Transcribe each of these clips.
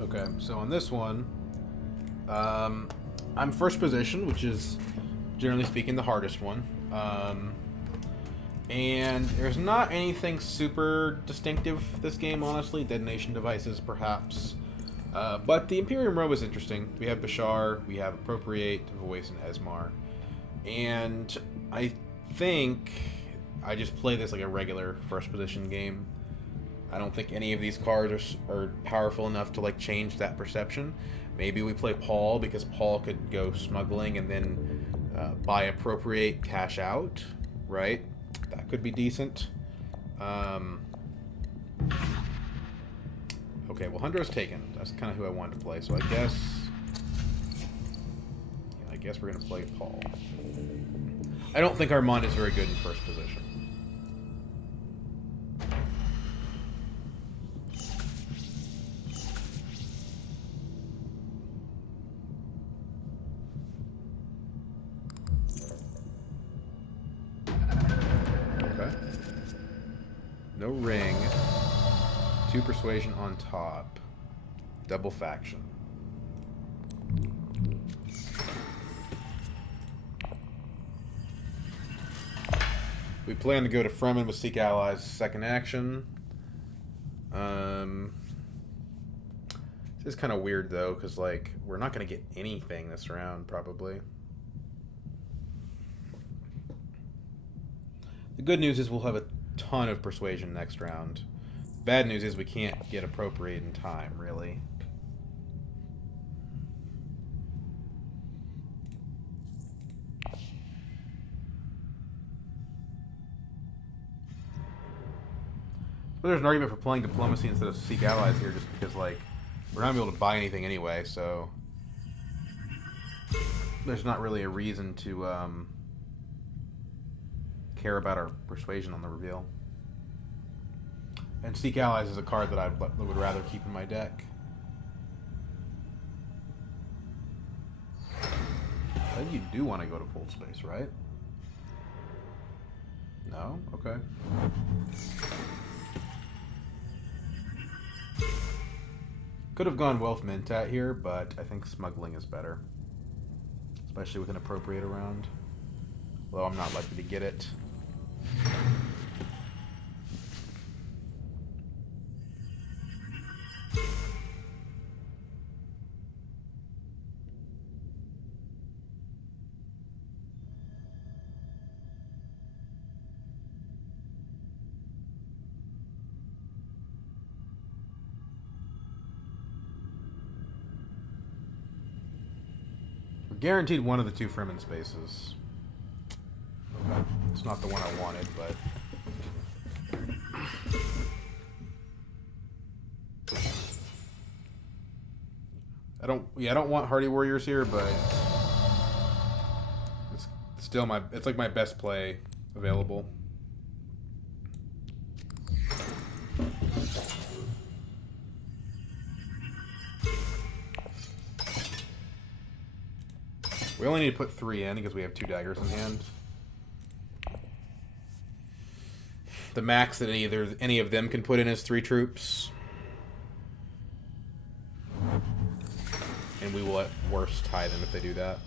Okay, so on this one, I'm first position, which is generally speaking the hardest one. And there's not anything super distinctive this game, honestly. Detonation devices, perhaps. But the Imperium row is interesting. We have Bashar, we have Appropriate, Voice, and Esmar. And I think I just play this like a regular first position game. I don't think any of these cards are powerful enough to like change that perception. Maybe we play Paul because Paul could go smuggling and then buy Appropriate, cash out, right? That could be decent. Okay, well, Hundro's taken. That's kind of who I wanted to play, so I guess we're gonna play Paul. I don't think Armand is very good in first position. Okay. No ring. 2 persuasion on top. Double faction. We plan to go to Fremen with Seek Allies second action. This is kind of weird though, because like we're not going to get anything this round probably. The good news is we'll have a ton of persuasion next round. Bad news is we can't get Appropriate in time, really. But there's an argument for playing Diplomacy instead of Seek Allies here, just because, like, we're not going to be able to buy anything anyway, so there's not really a reason to care about our persuasion on the reveal. And Seek Allies is a card that I would rather keep in my deck. I think you do want to go to full space, right? No? Okay. Could have gone Wealth Mentat here, but I think smuggling is better. Especially with an Appropriate around. Although I'm not likely to get it. Guaranteed one of the 2 Fremen spaces. It's not the one I wanted, but... I don't want Hardy Warriors here, but... It's still it's like my best play available. We only need to put 3 in because we have 2 daggers in hand. The max that any of them can put in is 3 troops. And we will at worst tie them if they do that.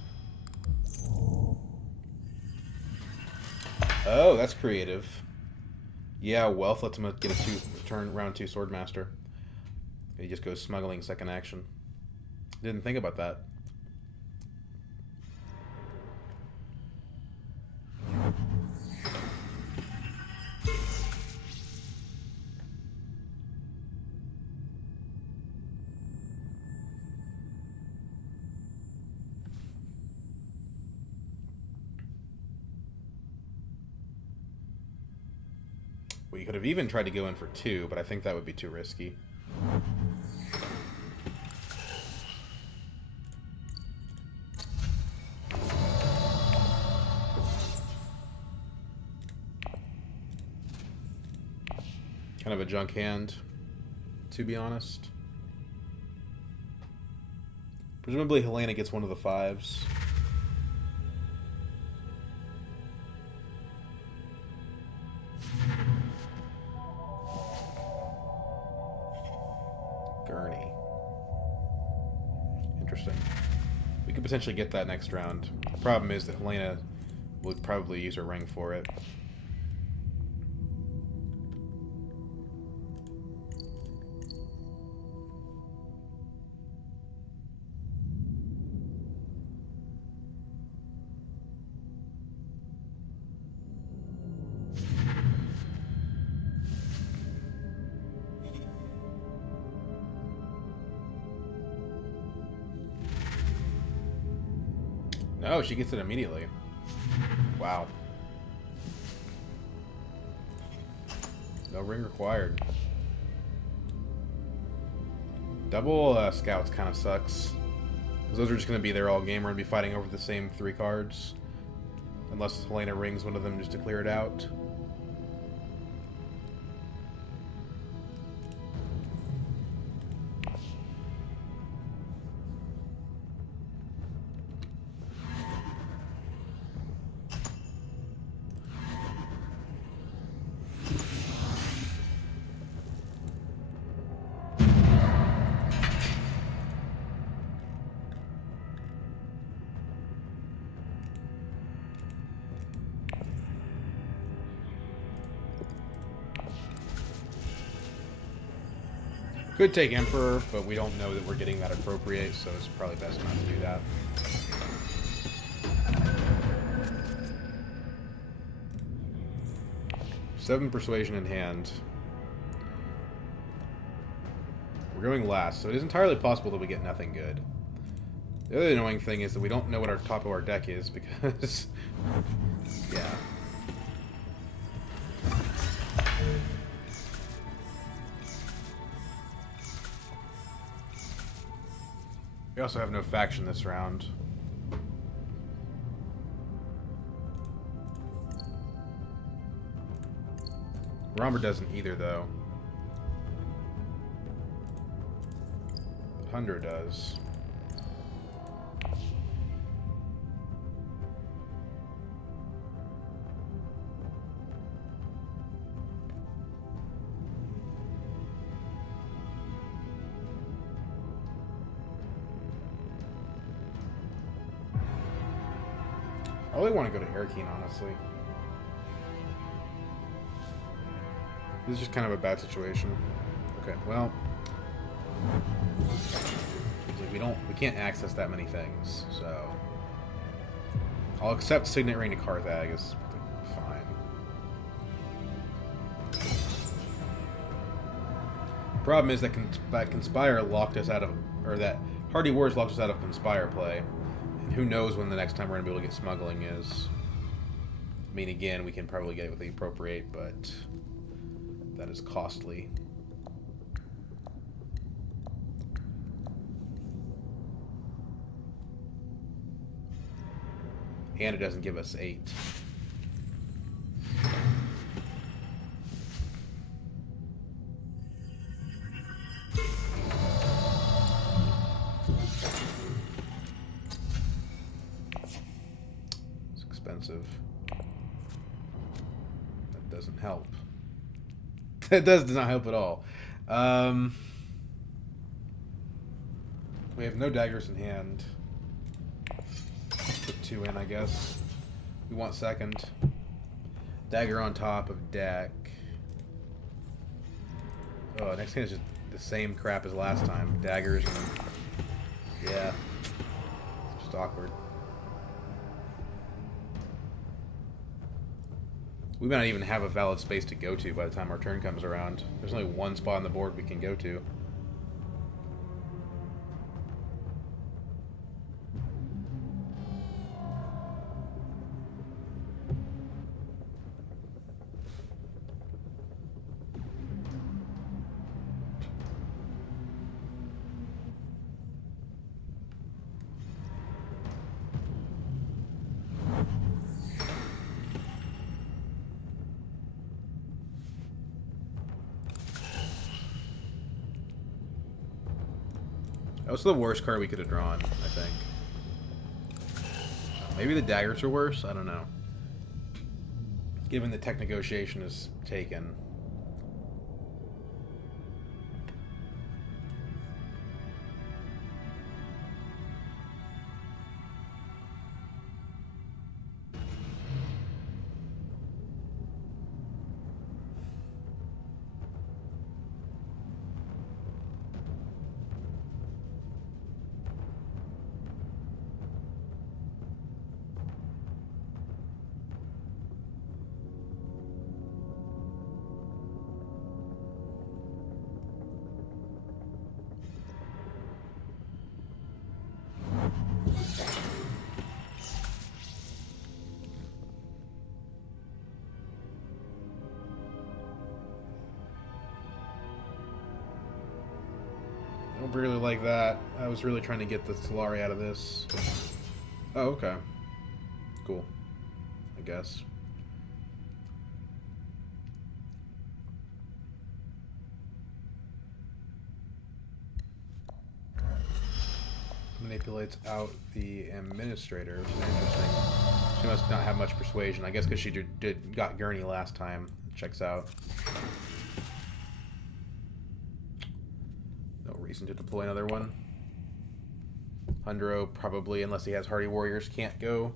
Oh, that's creative. Yeah, Wealth lets him get a round 2 Swordmaster. He just goes smuggling second action. Didn't think about that. We could have even tried to go in for 2, but I think that would be too risky. Kind of a junk hand, to be honest. Presumably Helena gets one of the 5s. Gurney. interesting. We could potentially get that next round. The problem is that Helena would probably use her ring for it. No, she gets it immediately. Wow. No ring required. Double scouts kind of sucks. Because those are just going to be there all game. We're going to be fighting over the same 3 cards. Unless Helena rings one of them just to clear it out. Could take Emperor, but we don't know that we're getting that appropriate, so it's probably best not to do that. Seven persuasion in hand. We're going last, so it is entirely possible that we get nothing good. The other annoying thing is that we don't know what our top of our deck is because, yeah. We also have no faction this round. Romber doesn't either, though. Hundro does. I really want to go to Airkeen, honestly. This is just kind of a bad situation. Okay, well, we can't access that many things, so I'll accept Signet Ring to Carthag is fine. Problem is that Conspire locked us out of, or that Hardy Wars locked us out of Conspire play. And who knows when the next time we're going to be able to get smuggling is. I mean, again, we can probably get it with the Appropriate, but that is costly. And it doesn't give us 8. It's expensive. That doesn't help. That does not help at all. We have no daggers in hand. Put 2 in, I guess. We want second. Dagger on top of deck. Oh, next hand is just the same crap as last time. Daggers and... yeah. It's just awkward. We might not even have a valid space to go to by the time our turn comes around. There's only one spot on the board we can go to. That was the worst card we could have drawn, I think. Maybe the daggers are worse? I don't know. Given the tech negotiation is taken. don't really like that. I was really trying to get the Solari out of this. Oh, okay. Cool. I guess. Manipulates out the administrator, which is interesting. She must not have much persuasion. I guess because she got Gurney last time. Checks out. No reason to deploy another one. Hundro probably, unless he has hardy warriors, can't go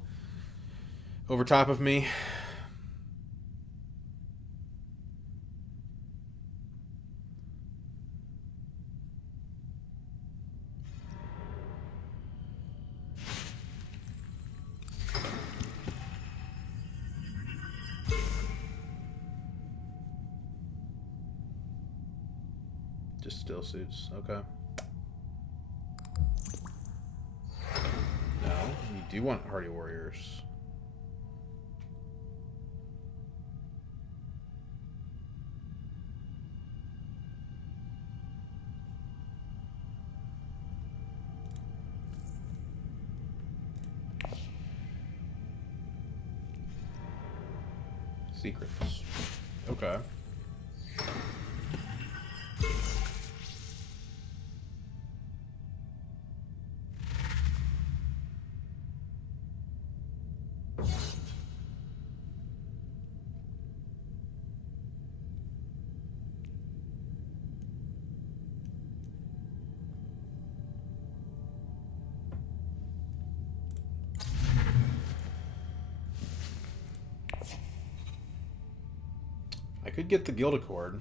over top of me. Just still suits. Okay. No, you do want hardy warriors. Secrets. Okay. I could get the Guild Accord.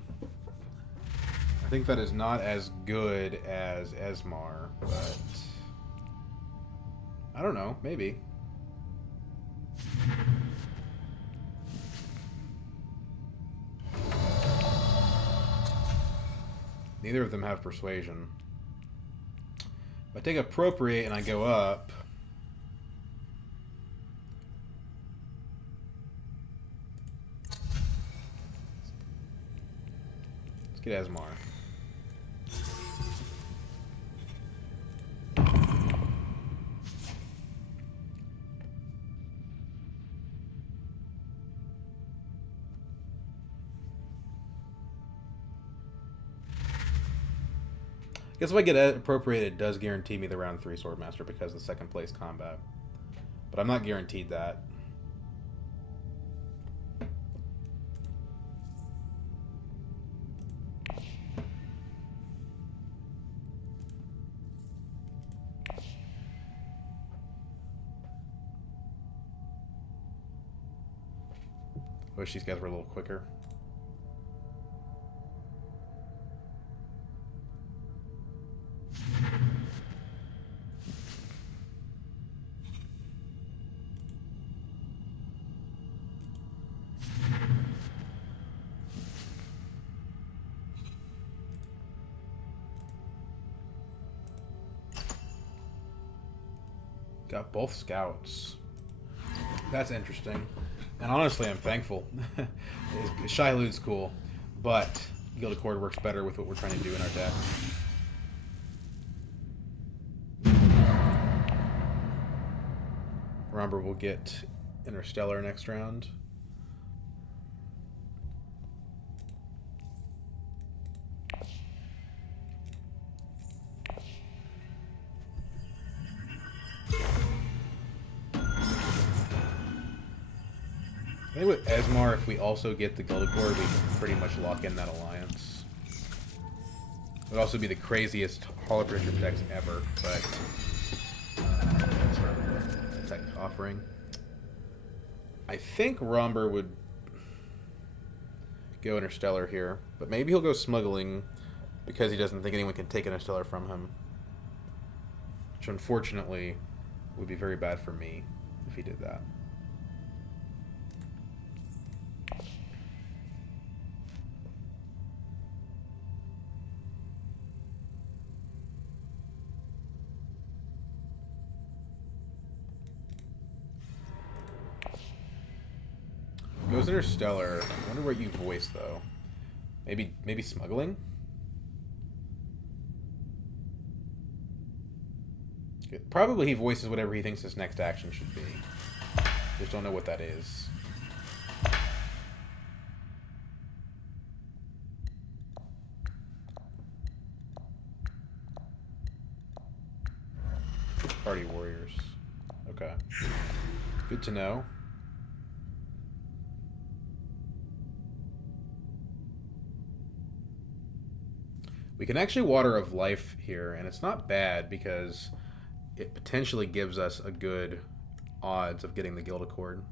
I think that is not as good as Esmar, but I don't know, maybe. Neither of them have persuasion. If I take appropriate and I go up, let's get Esmar. I guess if I get appropriated, it does guarantee me the round 3 Swordmaster because of the second place combat. But I'm not guaranteed that. Wish these guys were a little quicker. Got both scouts. That's interesting. And honestly, I'm thankful. Shai-Lud's cool, but Guild Accord works better with what we're trying to do in our deck. Remember, we'll get Interstellar next round. I think with Esmar, if we also get the Guild Accord, we can pretty much lock in that alliance. It would also be the craziest Hall of Richard decks ever, but that's our tech offering. I think Romber would go Interstellar here, but maybe he'll go Smuggling because he doesn't think anyone can take Interstellar from him. Which unfortunately would be very bad for me if he did that. Goes Interstellar. I wonder what you voice though. Maybe Smuggling? Probably he voices whatever he thinks his next action should be. Just don't know what that is. Party warriors. Okay. Good to know. We can actually Water of Life here, and it's not bad because it potentially gives us a good odds of getting the Guild Accord.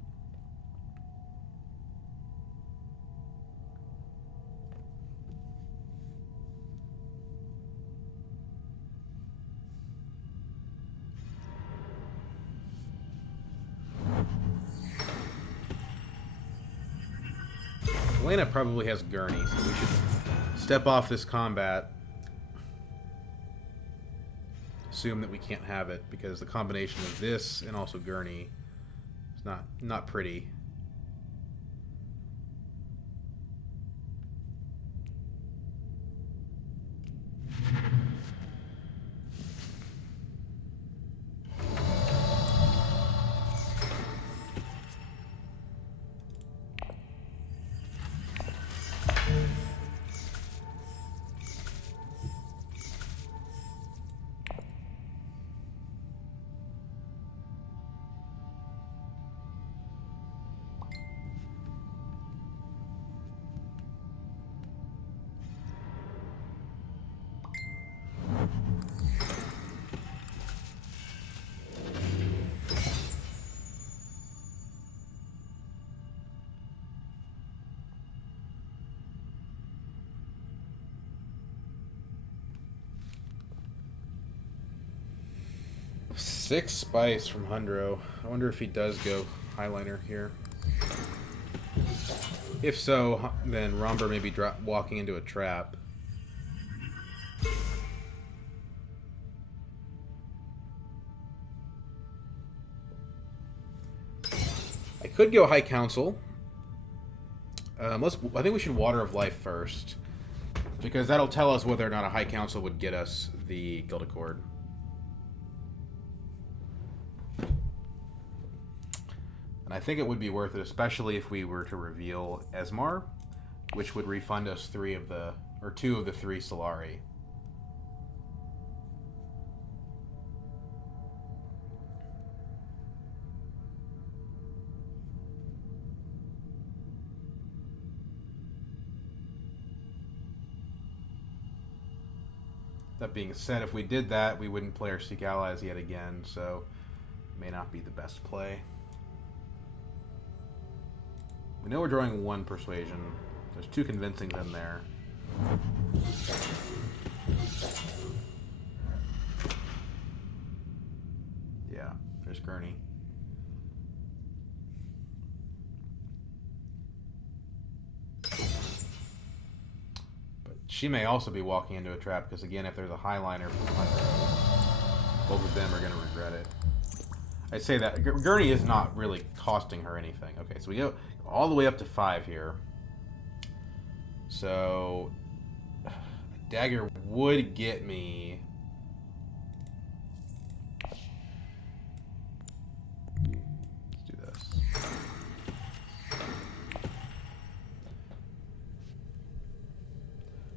Elena probably has Gurney, so we should step off this combat. Assume that we can't have it because the combination of this and also Gurney is not pretty. Six spice from Hundro. I wonder if he does go highliner here. If so, then Romber may be walking into a trap. I could go High Council. I think we should Water of Life first, because that'll tell us whether or not a High Council would get us the Guild Accord. And I think it would be worth it, especially if we were to reveal Esmar, which would refund us two of the three Solari. That being said, if we did that, we wouldn't play our Seek Allies yet again, so it may not be the best play. We know we're drawing one persuasion. There's two convincings in there. Yeah, there's Gurney. But she may also be walking into a trap because, again, if there's a highliner from Hundro, both of them are going to regret it. I'd say that Gurney is not really costing her anything. Okay, so we go all the way up to 5 here. So a dagger would get me. Let's do this.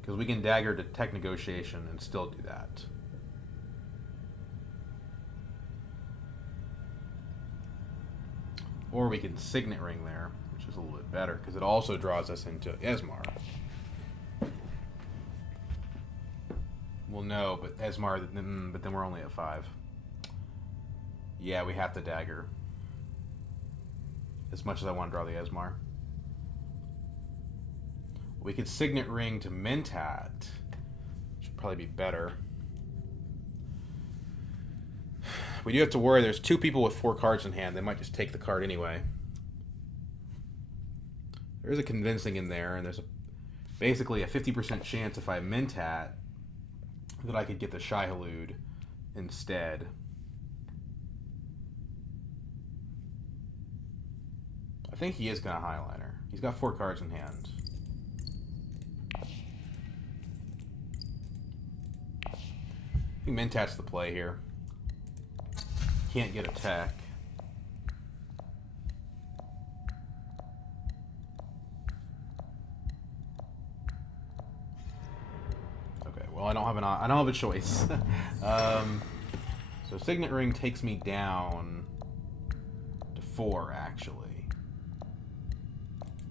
Because we can dagger to tech negotiation and still do that. Or we can Signet Ring there, which is a little bit better, because it also draws us into Esmar. Well, no, but Esmar, but then we're only at 5. Yeah, we have to dagger. As much as I want to draw the Esmar. We could Signet Ring to Mentat. Should probably be better. We do have to worry. There's 2 people with 4 cards in hand. They might just take the card anyway. There's a convincing in there, and there's basically a 50% chance if I Mentat that I could get the Shai-Hulud instead. I think he is going to highliner. He's got 4 cards in hand. I think Mentat's the play here. can't get a tech. Okay, well I don't have a choice. So Signet Ring takes me down to 4 actually,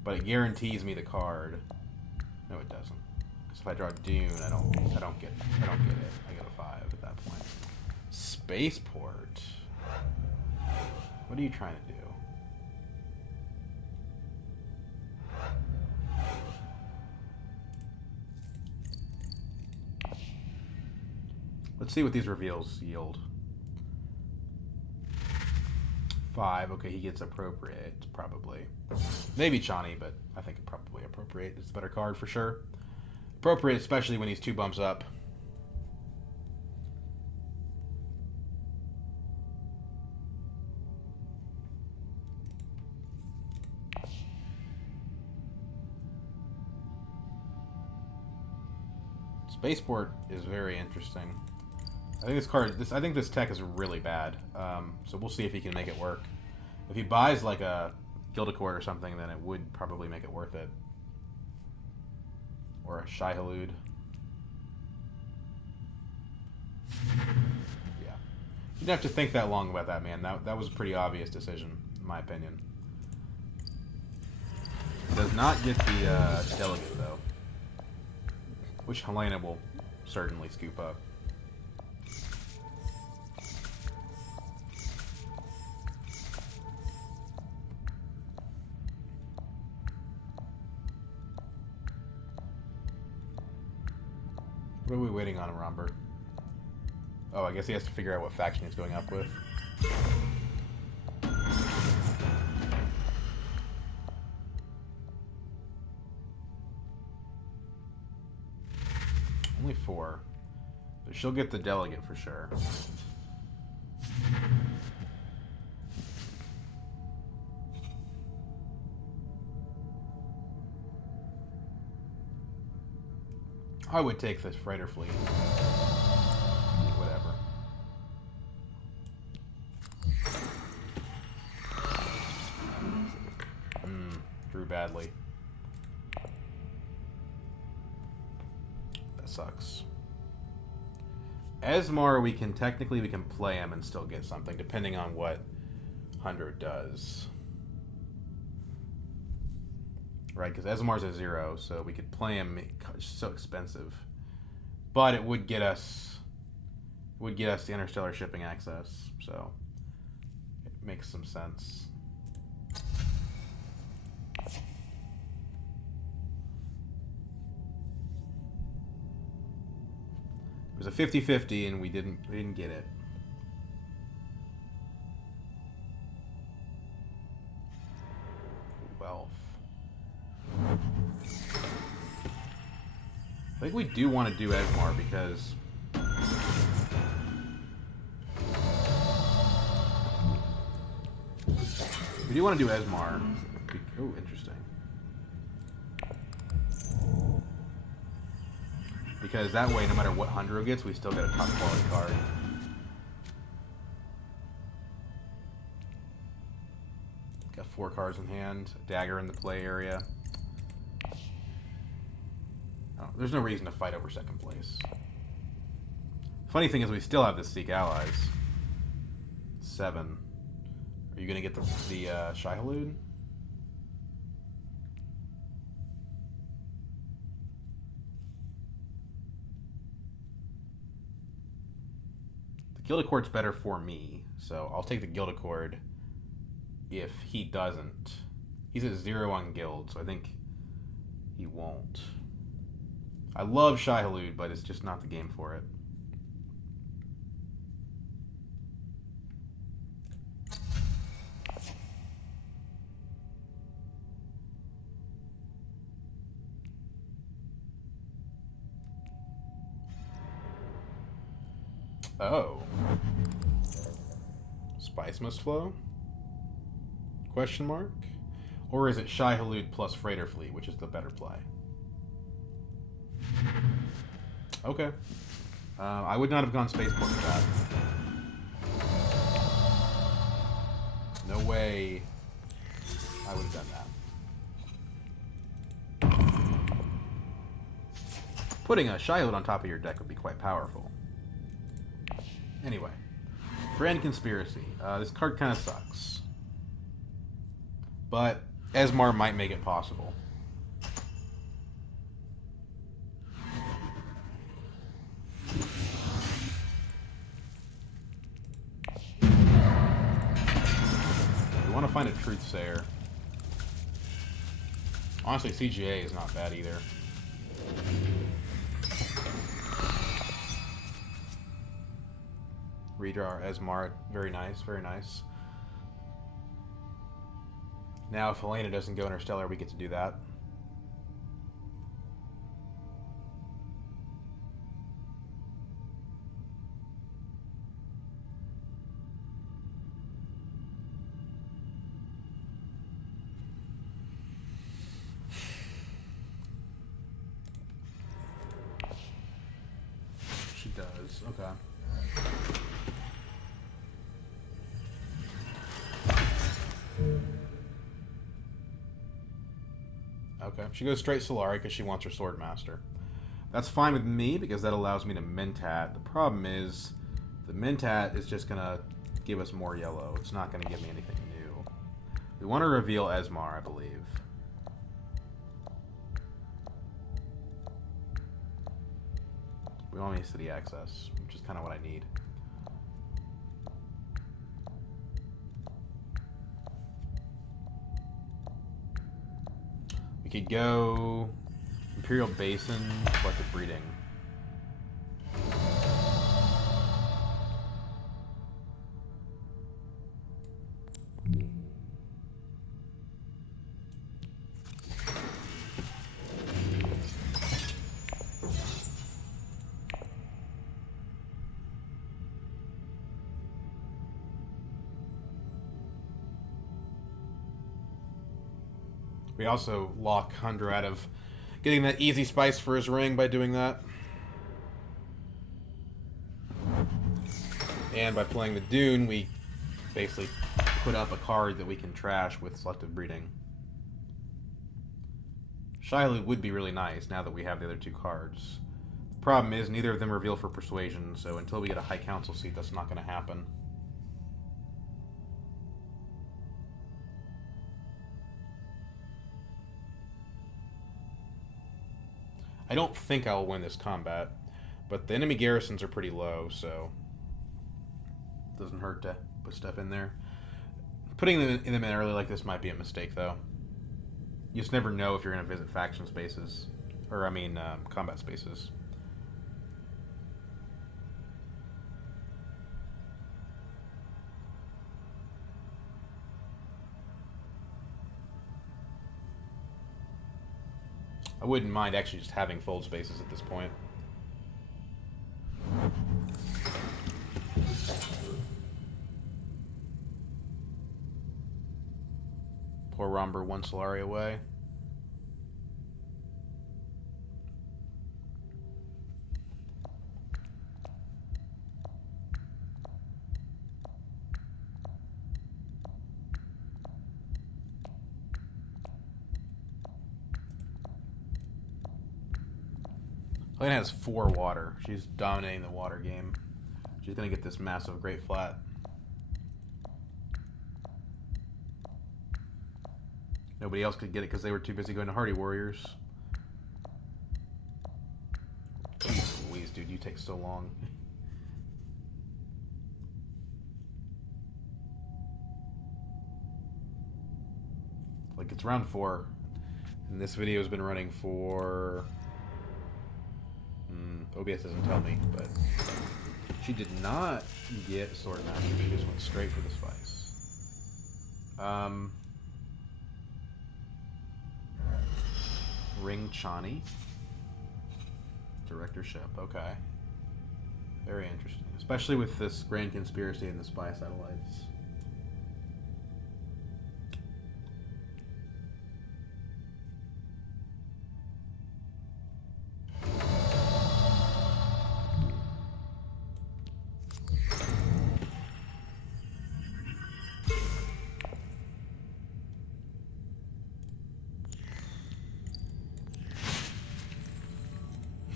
but it guarantees me the card. No, it doesn't. Because if I draw Dune, I don't get it. I get a 5 at that point. Spaceport. What are you trying to do? Let's see what these reveals yield. 5. Okay, he gets Appropriate, probably. Maybe Chani, but I think probably Appropriate is the better card for sure. Appropriate, especially when he's 2 bumps up. Spaceport is very interesting. I think this tech is really bad. So we'll see if he can make it work. If he buys like a Gildicord or something, then it would probably make it worth it. Or a Shai-Hulud. Yeah. You didn't have to think that long about that, man. That was a pretty obvious decision, in my opinion. Does not get the delegate, though. Which Helena will certainly scoop up. What are we waiting on, Romber? Oh, I guess he has to figure out what faction he's going up with. Only 4. But she'll get the delegate for sure. I would take this freighter fleet. Whatever. Drew badly. That sucks. Esmar, we can play him and still get something, depending on what Hundro does. Right, because Esmar's a 0, so we could play him. It's so expensive, but it would get us the interstellar shipping access, so it makes some sense. It was a 50-50, and we didn't get it. Wealth. I think we do want to do Esmar because we do want to do Esmar. Oh, interesting. Because that way, no matter what Hundro gets, we still get a top quality card. Got 4 cards in hand, a dagger in the play area. There's no reason to fight over second place. Funny thing is, we still have the Seek Allies. 7. Are you going to get the Shai-Hulud? The Gildicord's better for me, so I'll take the Gildicord if he doesn't. He's at 0 on Guild, so I think he won't. I love Shai-Hulud, but it's just not the game for it. Oh. Spice must flow? Question mark? Or is it Shai-Hulud plus Freighter Fleet, which is the better play? Okay. I would not have gone Spaceport for that. No way I would have done that. Putting a Shiloh on top of your deck would be quite powerful. Anyway. Grand Conspiracy. This card kind of sucks. But Esmar might make it possible. We want to find a Truthsayer. Honestly, CGA is not bad either. Redraw our Esmar. Very nice, very nice. Now, if Helena doesn't go Interstellar, we get to do that. She does. Okay. Okay, she goes straight Solari because she wants her Swordmaster. That's fine with me because that allows me to Mentat. The problem is the Mentat is just going to give us more yellow. It's not going to give me anything new. We want to reveal Esmar, I believe. We want me city access, which is kind of what I need. We could go Imperial Basin, Selective Breeding. We also lock Hundro out of getting that easy spice for his ring by doing that. And by playing the Dune, we basically put up a card that we can trash with Selective Breeding. Shiloh would be really nice now that we have the other two cards. The problem is neither of them reveal for Persuasion, so until we get a High Council seat, that's not going to happen. I don't think I'll win this combat, but the enemy garrisons are pretty low, so it doesn't hurt to put stuff in there. Putting them in early like this might be a mistake, though. You just never know if you're going to visit faction spaces, or I mean, combat spaces. I wouldn't mind actually just having fold spaces at this point. Poor Romber, one Solari away. Helena has 4 water. She's dominating the water game. She's going to get this massive Great Flat. Nobody else could get it because they were too busy going to Hardy Warriors. Jeez Louise, dude, you take so long. Like, it's round 4. And this video has been running for... OBS doesn't tell me, but she did not get a Swordmaster. She just went straight for the spice. Ring Chani. Directorship, okay. Very interesting. Especially with this Grand Conspiracy and the Spy Satellites.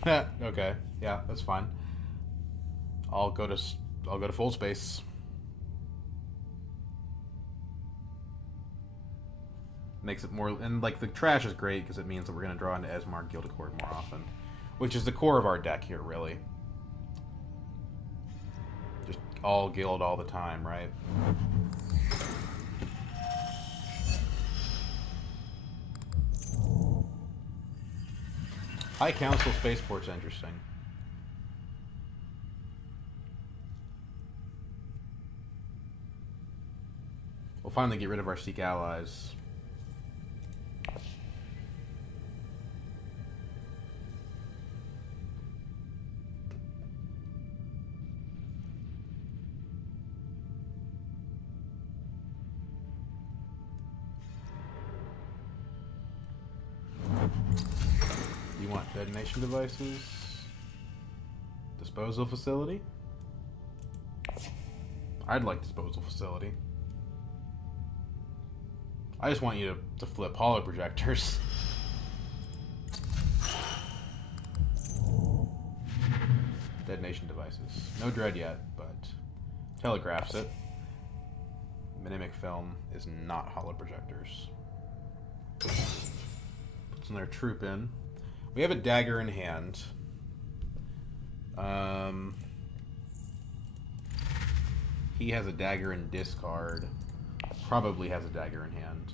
Okay, yeah, that's fine. I'll go to full space. Makes it more, and like the trash is great because it means that we're gonna draw into Esmar Gilded Cord more often, which is the core of our deck here, really. Just all guild all the time, right? High Council Spaceport's interesting. We'll finally get rid of our Seek allies. You want detonation devices? Disposal facility? I'd like disposal facility. I just want you to flip holo projectors. Detonation devices. No dread yet, but telegraphs it. Minimic film is not holo projectors. Puts another troop in. We have a dagger in hand. He has a dagger in discard. Probably has a dagger in hand.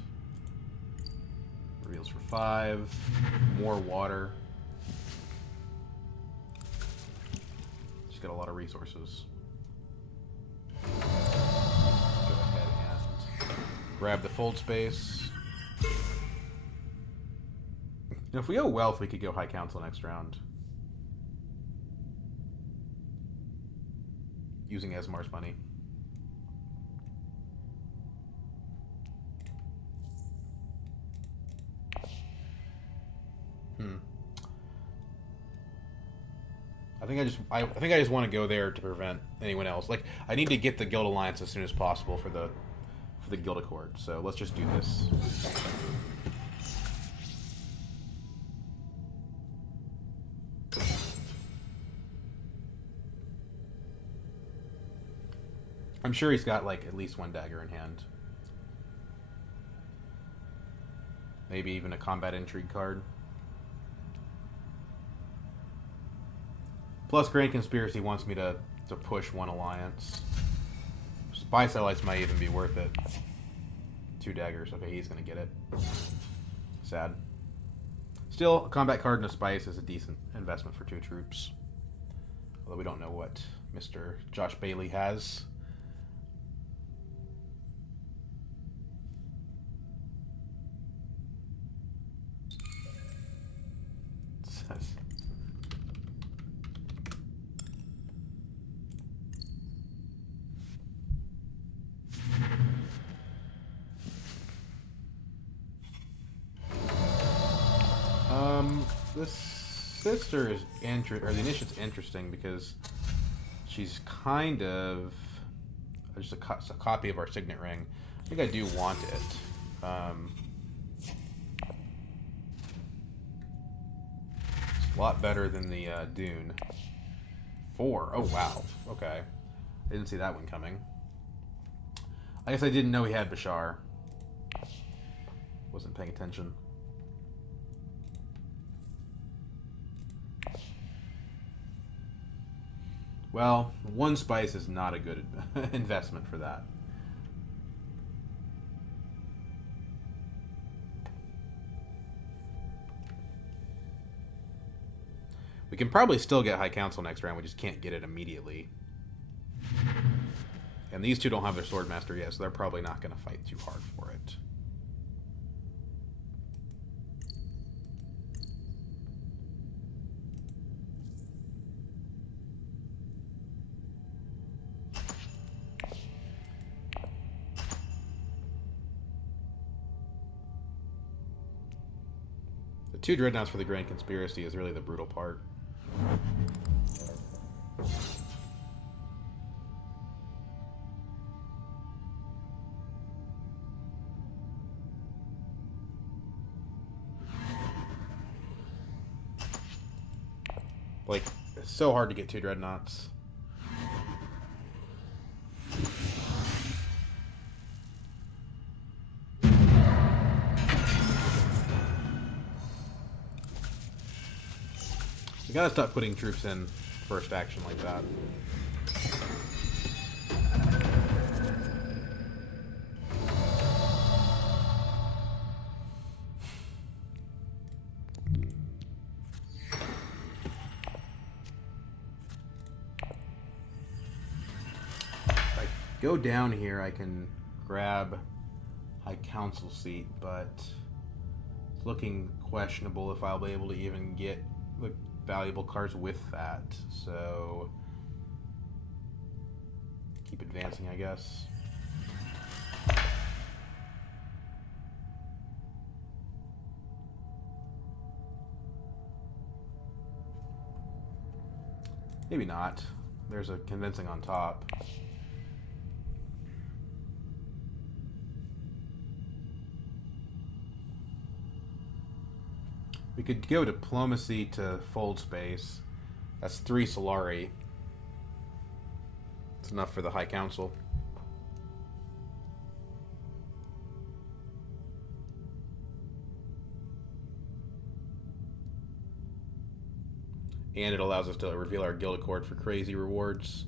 Reveals for 5. More water. Just got a lot of resources. Go ahead and grab the fold space. Now, if we go wealth, we could go High Council next round. Using Esmar's money. I think I just want to go there to prevent anyone else. Like, I need to get the Guild Alliance as soon as possible for the Guild Accord. So let's just do this. I'm sure he's got like at least one dagger in hand. Maybe even a combat intrigue card. Plus, Grand Conspiracy wants me to push one alliance. Spy Satellites might even be worth it. 2 daggers. Okay, he's going to get it. Sad. Still, a combat card and a spice is a decent investment for 2 troops. Although we don't know what Mr. Josh Bailey has. This sister is the initiate's interesting because she's kind of just a copy of our signet ring. I think I do want it. It's a lot better than the Dune. 4. Oh wow. Okay, I didn't see that one coming. I guess I didn't know he had Bashar. Wasn't paying attention. Well, 1 spice is not a good investment for that. We can probably still get High Council next round, we just can't get it immediately. And these 2 don't have their Swordmaster yet, so they're probably not going to fight too hard for it. The 2 Dreadnoughts for the Grand Conspiracy is really the brutal part. It's so hard to get 2 dreadnoughts. You gotta stop putting troops in first action like that. If I go down here, I can grab High Council seat, but it's looking questionable if I'll be able to even get the valuable cards with that, so keep advancing, I guess. Maybe not. There's a convincing on top. We could go diplomacy to fold space. That's 3 Solari. It's enough for the High Council. And it allows us to reveal our guild accord for crazy rewards.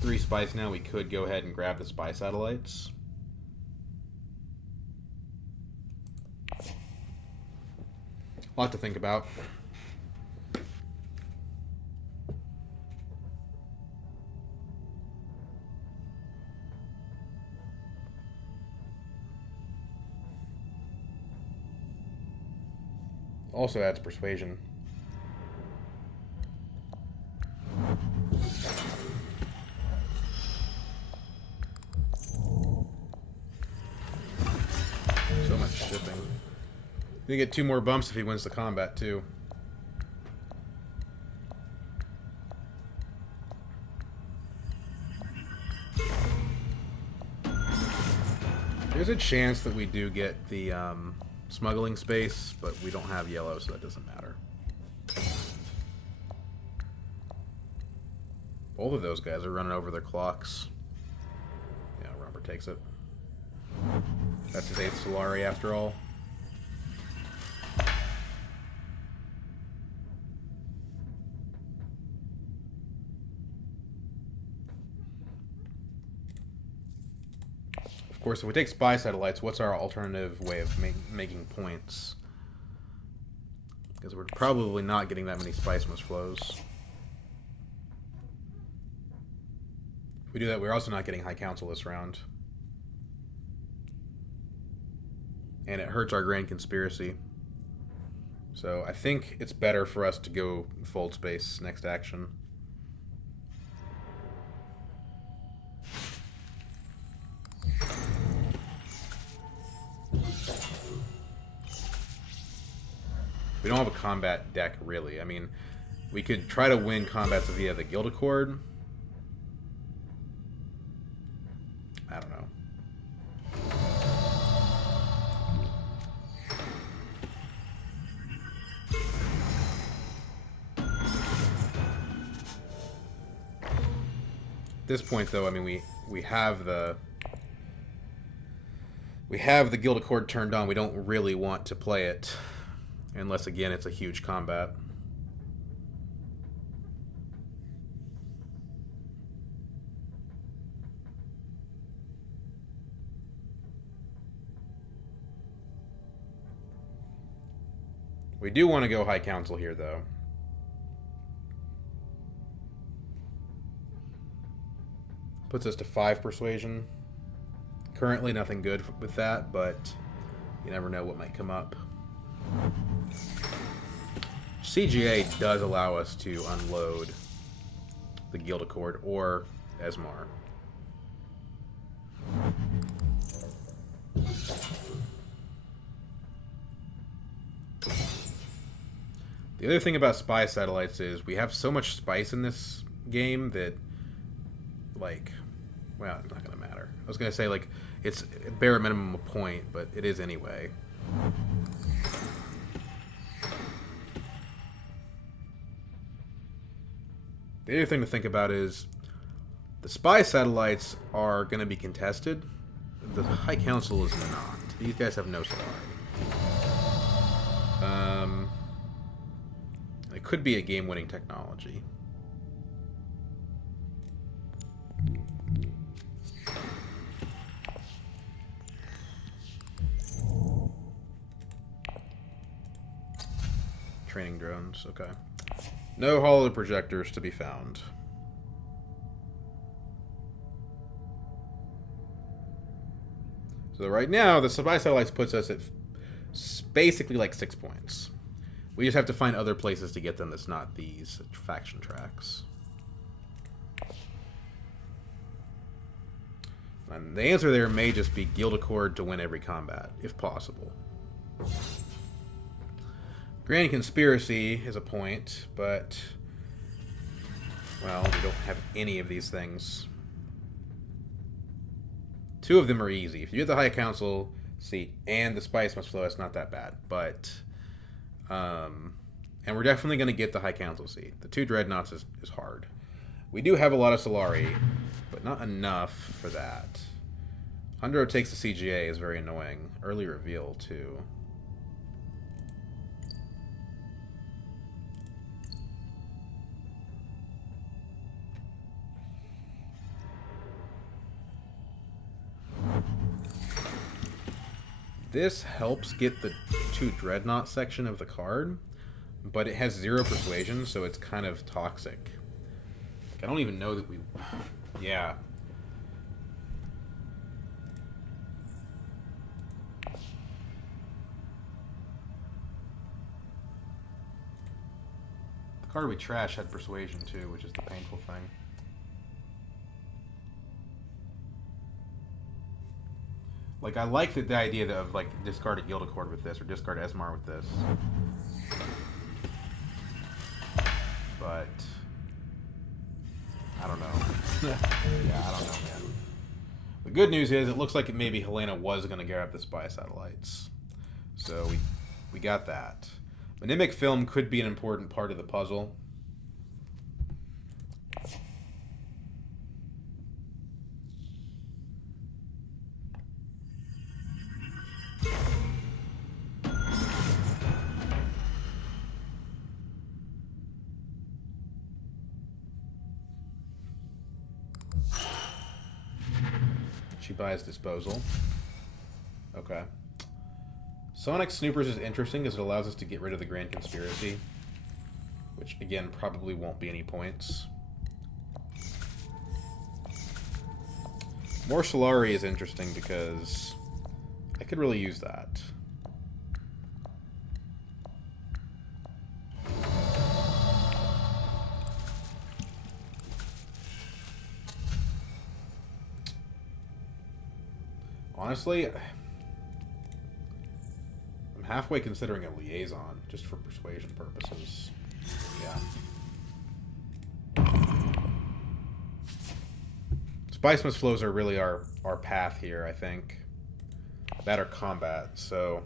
3 spice now. We could go ahead and grab the spy satellites. A lot to think about. Also adds persuasion. So much shipping. You get 2 more bumps if he wins the combat, too. There's a chance that we do get the smuggling space, but we don't have yellow, so that doesn't matter. Both of those guys are running over their clocks. Yeah, Robert takes it. That's his 8th Solari after all. Of course, if we take spy satellites, what's our alternative way of making points? Because we're probably not getting that many spicemas flows. If we do that, we're also not getting High Council this round. And it hurts our Grand Conspiracy. So I think it's better for us to go fold space next action. We don't have a combat deck, really. I mean, we could try to win combats via the Guild Accord. I don't know. At this point, though, I mean, we have the Guild Accord turned on. We don't really want to play it. Unless, again, it's a huge combat. We do want to go High Council here, though. Puts us to 5 persuasion. Currently, nothing good with that, but you never know what might come up. CGA does allow us to unload the Guild Accord or Esmar. The other thing about spy satellites is we have so much spice in this game that, like, well, it's not going to matter. I was going to say, like, it's bare minimum a point, but it is anyway. The other thing to think about is the spy satellites are going to be contested. The High Council is not. These guys have no Solari. It could be a game-winning technology. Training drones, okay. No holo projectors to be found. So right now, the spy satellites puts us at basically like 6 points. We just have to find other places to get them that's not these faction tracks. And the answer there may just be Guild Accord to win every combat, if possible. Grand Conspiracy is a point, but, well, we don't have any of these things. 2 of them are easy. If you get the High Council seat and the Spice Must Flow, it's not that bad. But, and we're definitely going to get the High Council seat. The 2 Dreadnoughts is hard. We do have a lot of Solari, but not enough for that. Hundro takes the CGA is very annoying. Early reveal, too. This helps get the 2 Dreadnought section of the card, but it has 0 persuasion, so it's kind of toxic. I don't even know that we... Yeah. The card we trash had persuasion too, which is the painful thing. Like, I like the idea of, like, discard a Guild Accord with this, or discard Esmar with this. But... I don't know. Yeah, I don't know, man. The good news is, it looks like maybe Helena was going to grab the spy satellites. So, we got that. Mimic Film could be an important part of the puzzle. She buys Disposal. Okay. Sonic Snoopers is interesting because it allows us to get rid of the Grand Conspiracy. Which, again, probably won't be any points. More Solari is interesting because I could really use that. Honestly, I'm halfway considering a liaison, just for persuasion purposes. Yeah. Spice Must Flows are really our path here, I think. That or combat, so...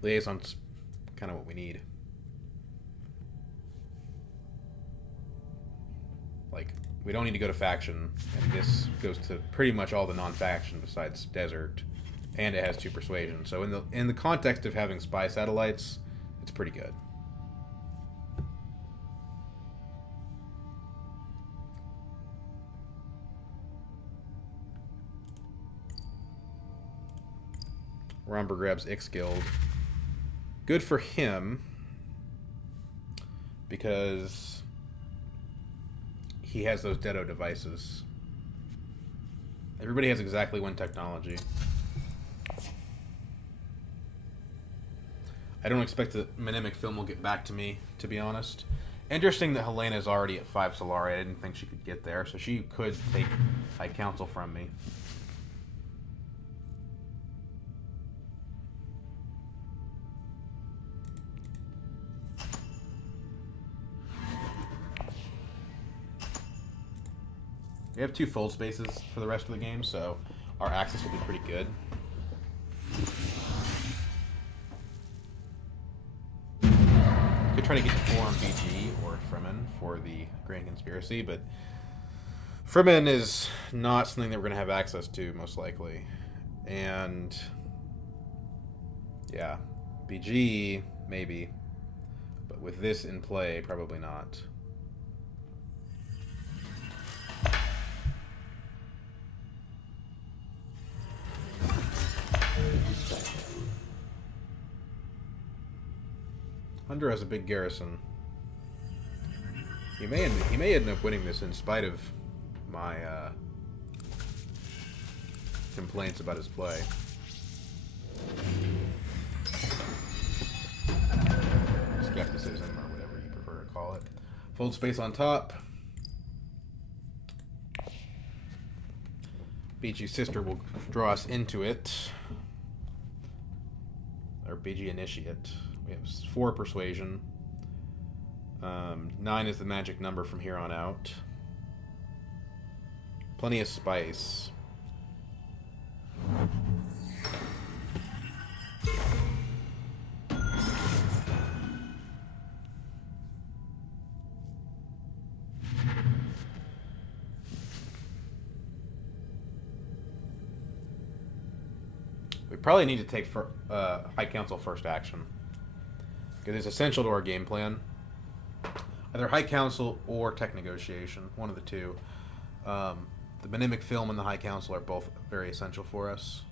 Liaison's kind of what we need. Like... We don't need to go to faction, and this goes to pretty much all the non-faction besides desert, and it has 2 persuasion. So in the context of having spy satellites, it's pretty good. Romber grabs Ix Guild. Good for him, because he has those Deado devices. Everybody has exactly 1 technology. I don't expect that Mimic Film will get back to me, to be honest. Interesting that Helena is already at 5 Solari. I didn't think she could get there, so she could take High Council from me. We have 2 fold spaces for the rest of the game, so our access will be pretty good. Could try to get to 4 on BG, or Fremen for the Grand Conspiracy, but Fremen is not something that we're going to have access to, most likely. And yeah, BG, maybe. But with this in play, probably not. Hundro has a big garrison. He may end up winning this in spite of my complaints about his play. Skepticism, or whatever you prefer to call it. Fold space on top. BG's sister will draw us into it. Or BG initiate. We have 4 persuasion. 9 is the magic number from here on out. Plenty of spice. We probably need to take High Council first action. Because it's essential to our game plan. Either High Council or Tech Negotiation. One of the two. The Mnemonic Film and the High Council are both very essential for us.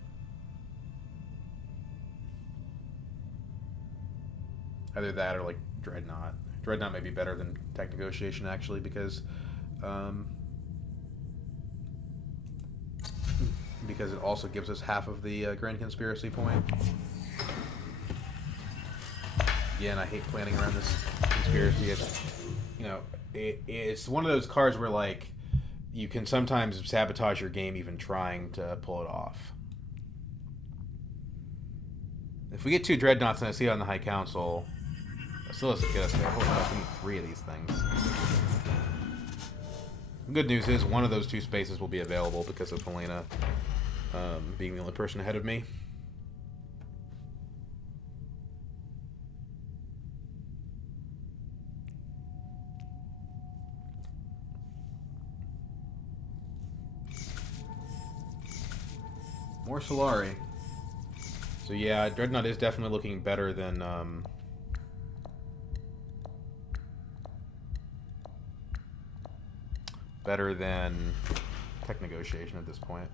Either that or like Dreadnought. Dreadnought may be better than Tech Negotiation actually because it also gives us half of the Grand Conspiracy point. Again, I hate planning around this conspiracy. It's one of those cards where like you can sometimes sabotage your game even trying to pull it off. If we get 2 Dreadnoughts and I see it on the High Council, that still doesn't get us there. Holy crap, we need 3 of these things. The good news is one of those 2 spaces will be available because of Helena being the only person ahead of me. More Solari. So yeah, Dreadnought is definitely looking better than Tech Negotiation at this point.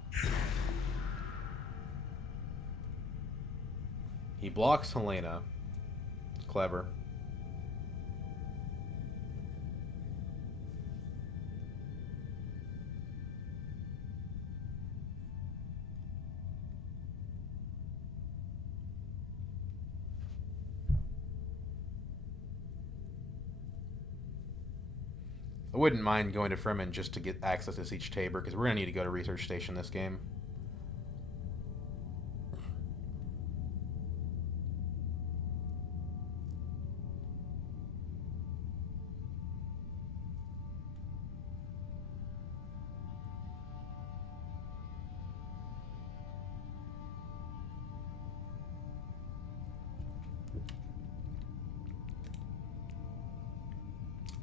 He blocks Helena. It's clever. I wouldn't mind going to Fremen just to get access to Siege Tabor, because we're going to need to go to Research Station this game.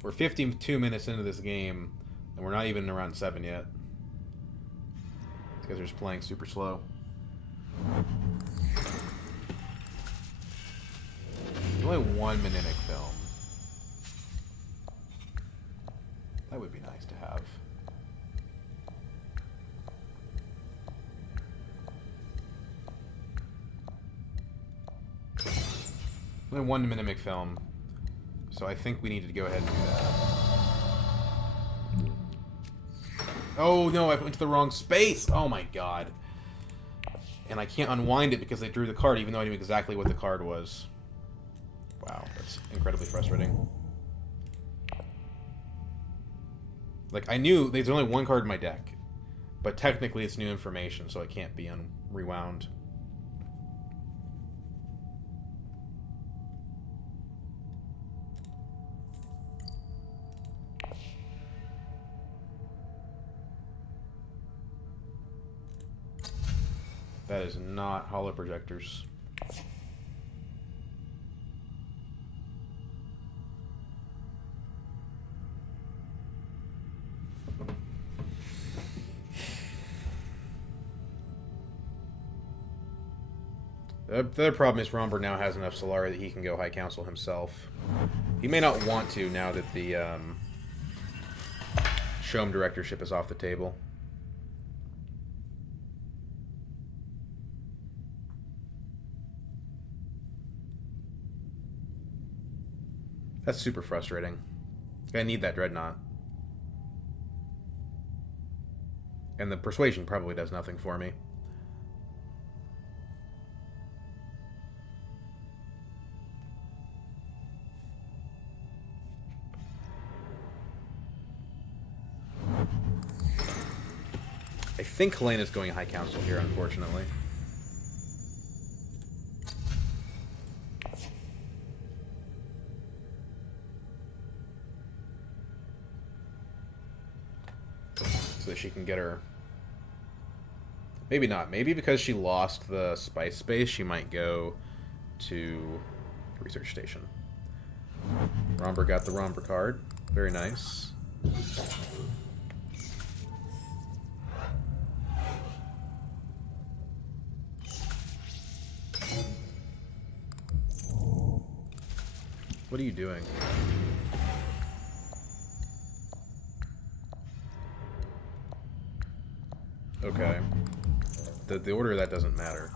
We're 52 minutes into this game, and we're not even around 7 yet. These guys are just playing super slow. There's only 1 Mnemonic Film. That would be nice to have. Only 1 Mnemonic Film. So I think we need to go ahead and do that. Oh no, I went to the wrong space! Oh my god. And I can't unwind it because they drew the card even though I knew exactly what the card was. Wow, that's incredibly frustrating. Like, I knew there's only 1 card in my deck. But technically it's new information, so it can't be rewound. That is not hollow projectors. The other problem is Romber now has enough Solari that he can go High Council himself. He may not want to now that the Show'em directorship is off the table. That's super frustrating. I need that Dreadnought. And the Persuasion probably does nothing for me. I think Helena's going High Council here, unfortunately. So that she can get her... Maybe not. Maybe because she lost the spice space, she might go to Research Station. Romber got the Romber card. Very nice. What are you doing? Okay. The order of that doesn't matter.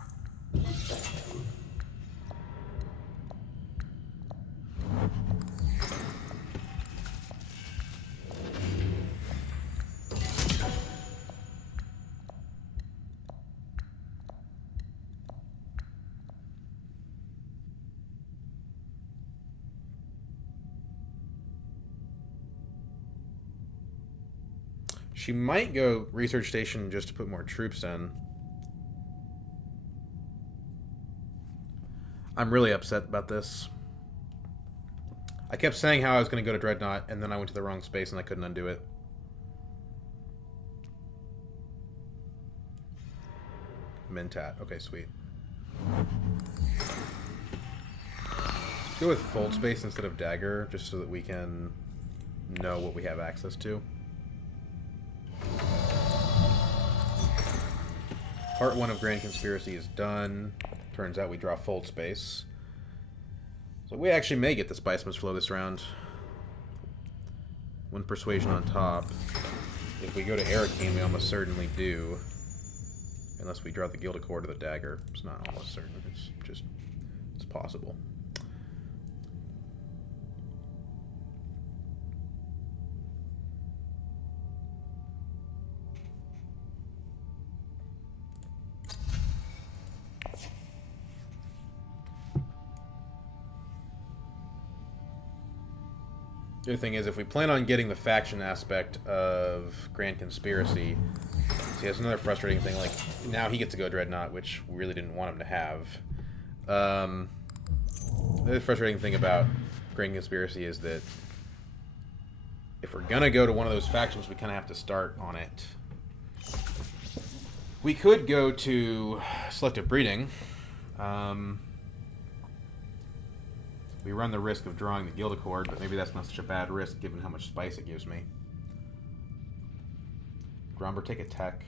She might go Research Station just to put more troops in. I'm really upset about this. I kept saying how I was going to go to Dreadnought, and then I went to the wrong space and I couldn't undo it. Mentat. Okay, sweet. Go with Fold Space instead of Dagger, just so that we can know what we have access to. Part 1 of Grand Conspiracy is done. Turns out we draw Fold Space. So we actually may get the Spiceman's Flow this round. One Persuasion on top. If we go to Arakeen, we almost certainly do. Unless we draw the Gilded Cord or the Dagger. It's not almost certain. It's just... it's possible. The other thing is, if we plan on getting the faction aspect of Grand Conspiracy, see, that's another frustrating thing. Like, now he gets to go Dreadnought, which we really didn't want him to have. The other frustrating thing about Grand Conspiracy is that if we're gonna go to one of those factions, we kind of have to start on it. We could go to Selective Breeding. We run the risk of drawing the Gilded Cord, but maybe that's not such a bad risk given how much spice it gives me. Gromber take a tech.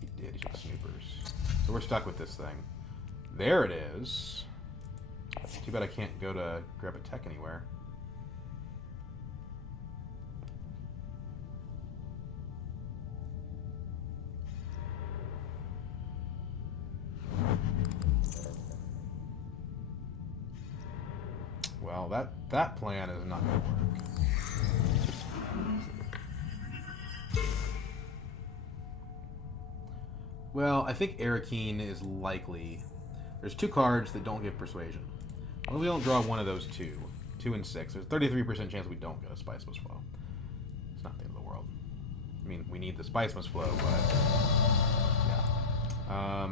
He did, he took snoopers. So we're stuck with this thing. There it is. Too bad I can't go to grab a tech anywhere. Well, that plan is not going to work. Well, I think Arakeen is likely. There's two cards that don't give Persuasion. Well, we don't draw one of those two. 2 and 6. There's a 33% chance we don't get a Spiceman's Flow. It's not the end of the world. I mean, we need the Spiceman's Flow, but... yeah.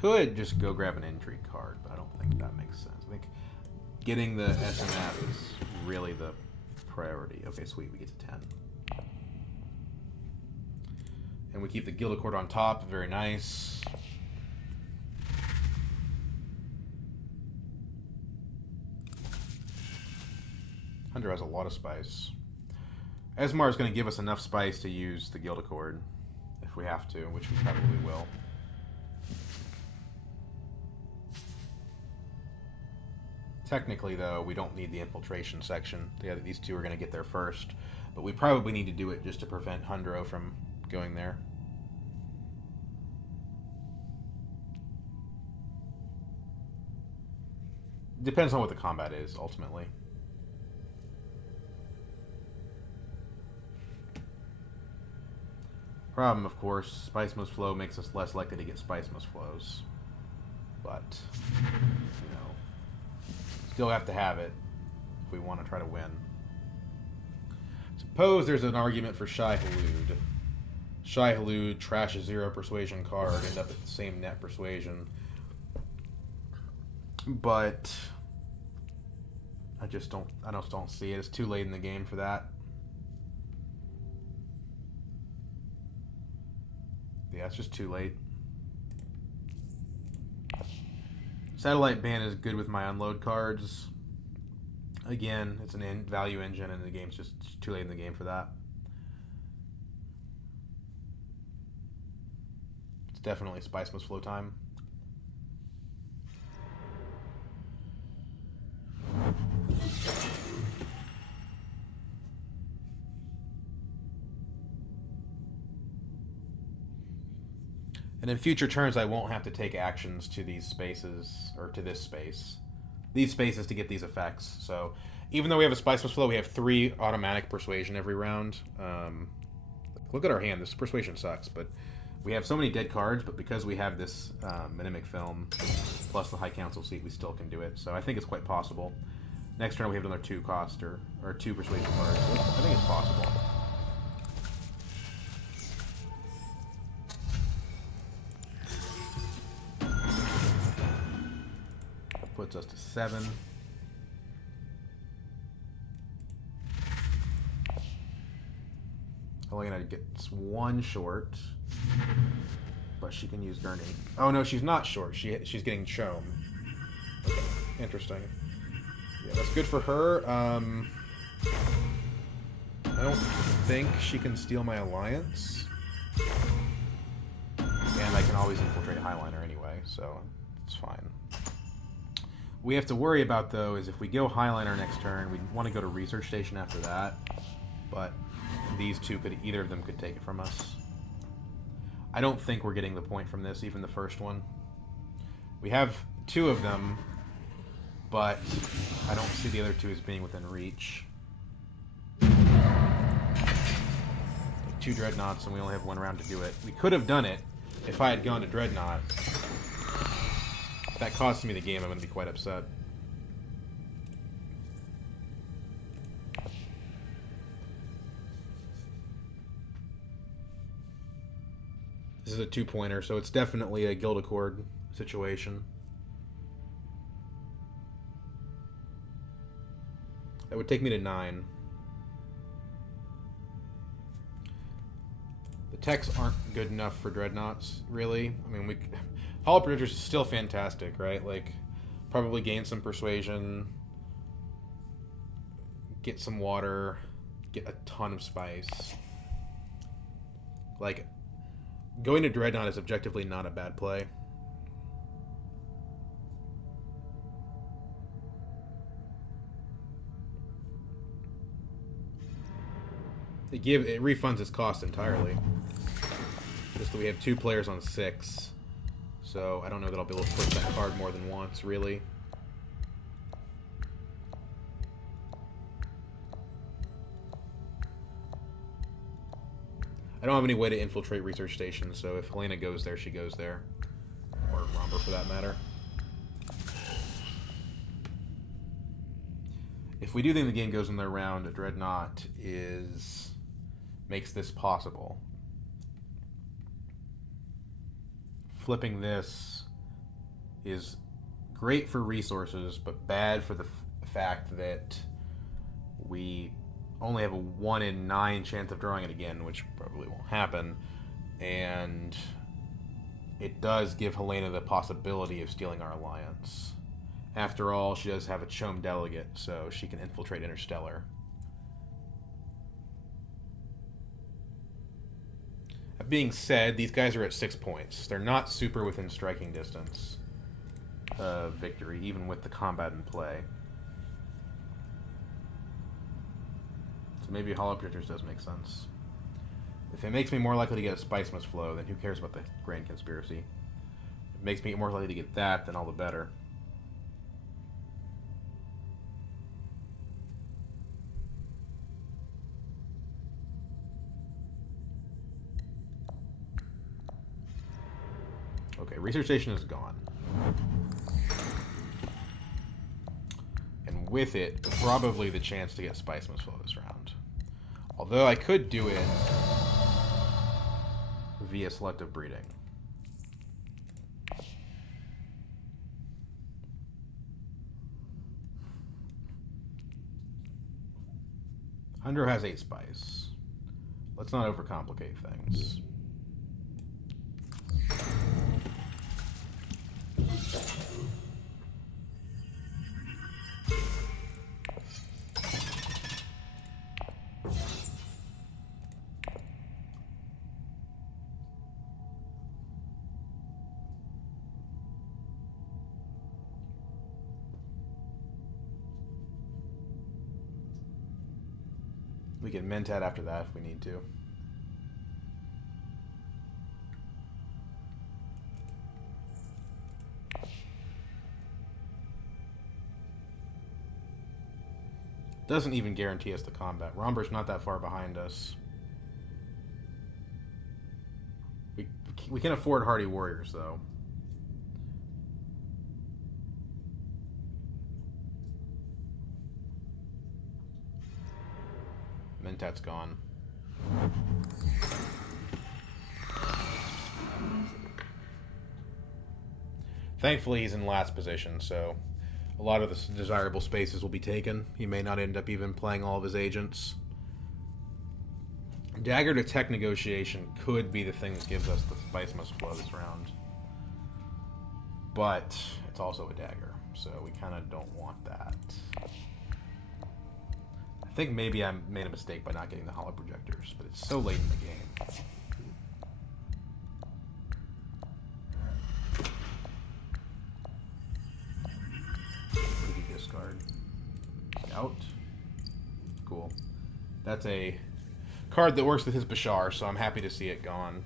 Could just go grab an Intrigue card, but I don't think that makes sense. I think getting the SMF is really the priority. Okay, sweet. We get to 10. And we keep the Gilded Cord on top. Very nice. Hundro has a lot of spice. Esmar is going to give us enough spice to use the Gilded Cord. If if we have to, which we probably will. Technically, though, we don't need the infiltration section. These two are going to get there first, but we probably need to do it just to prevent Hundro from going there. Depends on what the combat is, ultimately. Problem, of course, Spice Must Flow makes us less likely to get Spice Must Flows. But, you know, still have to have it if we want to try to win. Suppose there's an argument for Shai Halud. Shai Halud, trash a 0 persuasion card, end up at the same net persuasion. But I just don't see it. It's too late in the game for that. Yeah, it's just too late. Satellite Ban is good with my unload cards. Again, it's an value engine, and the game's just too late in the game for that. It's definitely Spice Must Flow time. And in future turns, I won't have to take actions to these spaces, or to this space. These spaces to get these effects. So, even though we have a Spice Must Flow, we have 3 automatic Persuasion every round. Look at our hand. This Persuasion sucks, but we have so many dead cards, but because we have this Mimic Film, plus the High Council seat, we still can do it. So I think it's quite possible. Next turn, we have another 2 cost, or 2 Persuasion cards. So I think it's possible. Puts us to 7. Helena gets 1 short, but she can use Gurney. Oh no, she's not short. She's getting Chome. Okay, interesting. Yeah, that's good for her. I don't think she can steal my alliance, and I can always infiltrate Highliner anyway, so it's fine. We have to worry about, though, is if we go Highliner next turn, we want to go to Research Station after that, but these two either of them could take it from us. I don't think we're getting the point from this, even the first one. We have 2 of them, but I don't see the other 2 as being within reach. 2 Dreadnoughts, and we only have 1 round to do it. We could have done it if I had gone to Dreadnought. If that costs me the game, I'm going to be quite upset. This is a 2-pointer, so it's definitely a Guild Accord situation. That would take me to 9. The techs aren't good enough for Dreadnoughts, really. I mean, Hall of Predictors is still fantastic, right? Like, probably gain some persuasion, get some water, get a ton of spice. Like, going to Dreadnought is objectively not a bad play. It refunds its cost entirely. Just that we have 2 players on 6. So I don't know that I'll be able to push that card more than once, really. I don't have any way to infiltrate Research Station, so if Helena goes there, she goes there. Or Romber, for that matter. If we do think the game goes in their round, a Dreadnought makes this possible. Flipping this is great for resources, but bad for the fact that we only have a 1 in 9 chance of drawing it again, which probably won't happen, and it does give Helena the possibility of stealing our alliance. After all, she does have a Chome delegate, so she can infiltrate Interstellar. being said, these guys are at 6 points. They're not super within striking distance of victory, even with the combat in play. So maybe Hollow Projectors does make sense. If it makes me more likely to get a Spice Must Flow, then who cares about the Grand Conspiracy? If it makes me more likely to get that, then all the better. Okay, Research Station is gone. And with it, probably the chance to get Spice Must Flow this round. Although I could do it via selective breeding. Hundro has 8 spice. Let's not overcomplicate things. We can Mentat after that if we need to. Doesn't even guarantee us the combat. Romber's not that far behind us. We can afford Hardy Warriors, though. Mentat's gone. Thankfully, he's in last position, so a lot of the desirable spaces will be taken. He may not end up even playing all of his agents. Dagger to Tech Negotiation could be the thing that gives us the Spice Must Flow this round. But it's also a dagger, so we kind of don't want that. I think maybe I made a mistake by not getting the Hollow Projectors, but it's so late in the game. Discard. Out. Cool. That's a card that works with his Bashar, so I'm happy to see it gone.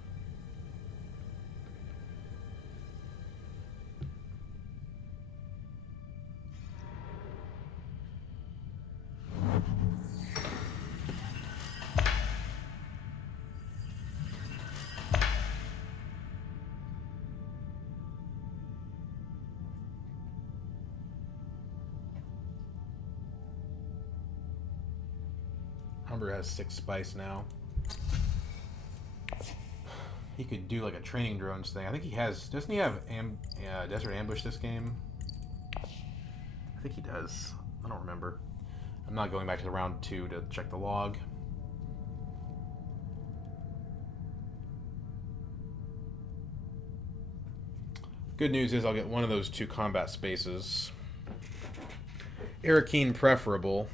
Humber has 6 spice now. He could do like a training drones thing. I think he has. Doesn't he have Desert Ambush this game? I think he does. I don't remember. I'm not going back to the round 2 to check the log. Good news is I'll get one of those 2 combat spaces. Arakeen preferable.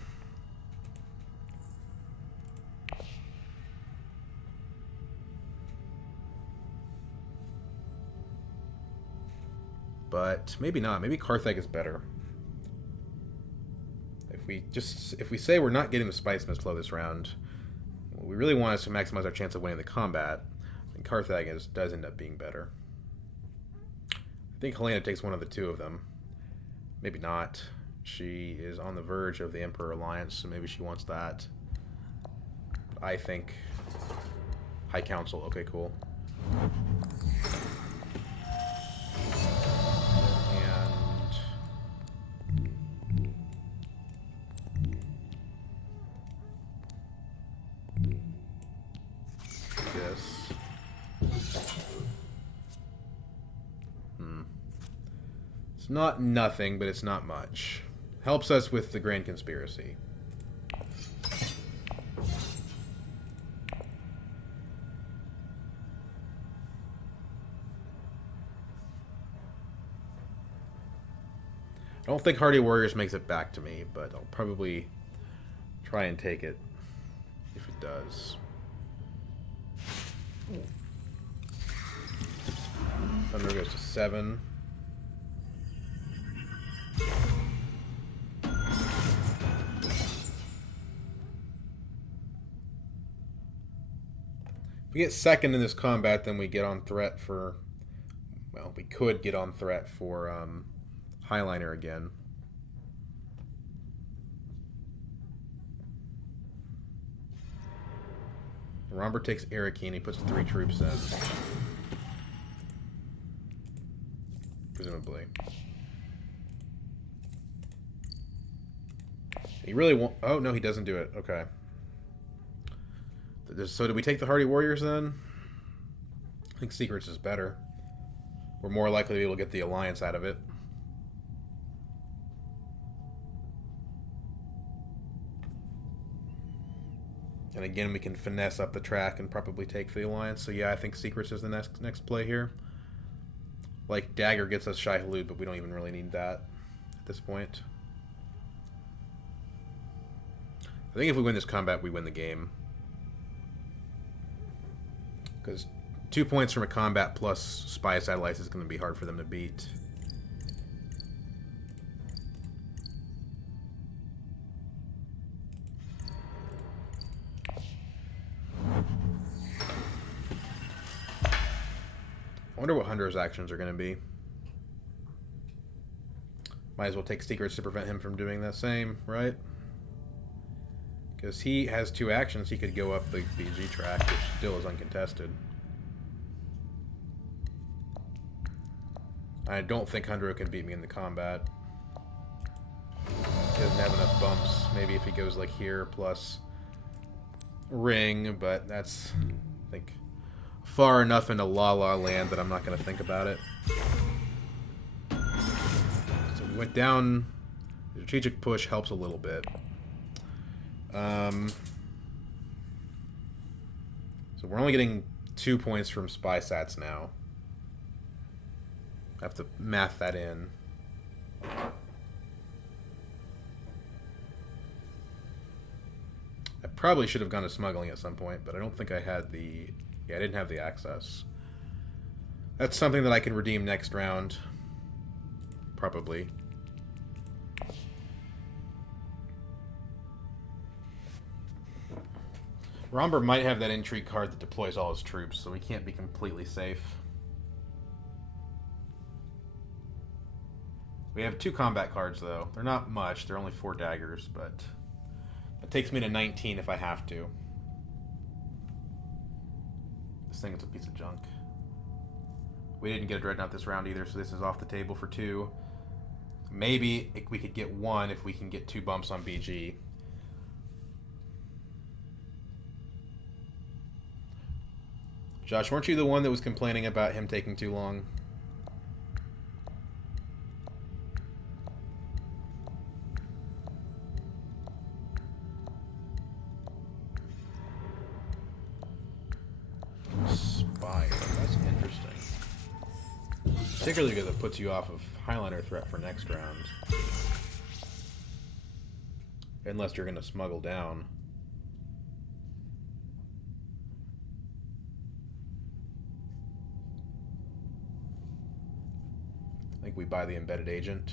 But maybe not. Maybe Carthag is better. If we say we're not getting the Spice Must Flow this round, what we really want is to maximize our chance of winning the combat, and Carthag does end up being better. I think Helena takes one of the 2 of them. Maybe not. She is on the verge of the Emperor Alliance, so maybe she wants that. But I think High Council. Okay, cool. It's not nothing, but it's not much. Helps us with the Grand Conspiracy. I don't think Hardy Warriors makes it back to me, but I'll probably try and take it if it does. Hundro goes to 7. If we get second in this combat, then we get on threat for... Well, we could get on threat for Highliner again. Romber takes Arakeen. He puts 3 troops in. Presumably. He really won't... Oh, no, he doesn't do it. Okay. So do we take the Hardy Warriors then? I think Secrets is better. We're more likely to be able to get the Alliance out of it. And again, we can finesse up the track and probably take the Alliance. So yeah, I think Secrets is the next play here. Like, Dagger gets us Shai Hulud, but we don't even really need that at this point. I think if we win this combat, we win the game. Because 2 points from a combat plus Spy Satellites is going to be hard for them to beat. I wonder what Hundro's actions are going to be. Might as well take Secrets to prevent him from doing the same, right? Because he has 2 actions. He could go up the BG track, which still is uncontested. I don't think Hundro can beat me in the combat. He doesn't have enough bumps. Maybe if he goes like here plus Ring, but that's, I think, far enough into La La Land that I'm not going to think about it. So we went down. The strategic push helps a little bit. So we're only getting 2 points from Spy Sats now. I have to math that in. I probably should have gone to smuggling at some point, but I don't think I had the... Yeah, I didn't have the access. That's something that I can redeem next round. Probably. Romber might have that intrigue card that deploys all his troops, so he can't be completely safe. We have 2 combat cards, though. They're not much. They're only 4 daggers, but that takes me to 19 if I have to. This thing is a piece of junk. We didn't get a Dreadnought this round either, so this is off the table for 2. Maybe we could get 1 if we can get 2 bumps on BG. Josh, weren't you the one that was complaining about him taking too long? Spire, that's interesting. Particularly because it puts you off of Highliner threat for next round. Unless you're going to smuggle down. I think we buy the embedded agent.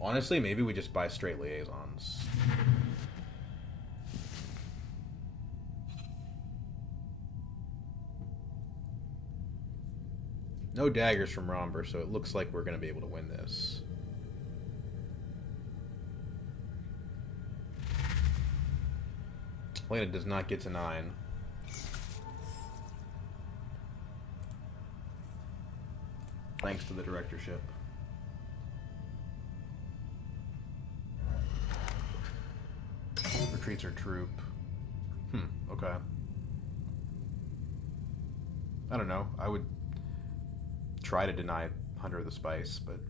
Honestly, maybe we just buy straight liaisons. No daggers from Romber, so it looks like we're going to be able to win this. Lena does not get to 9. Thanks to the directorship. Retreats our troop. Okay. I don't know. I would try to deny Hundro the Spice, but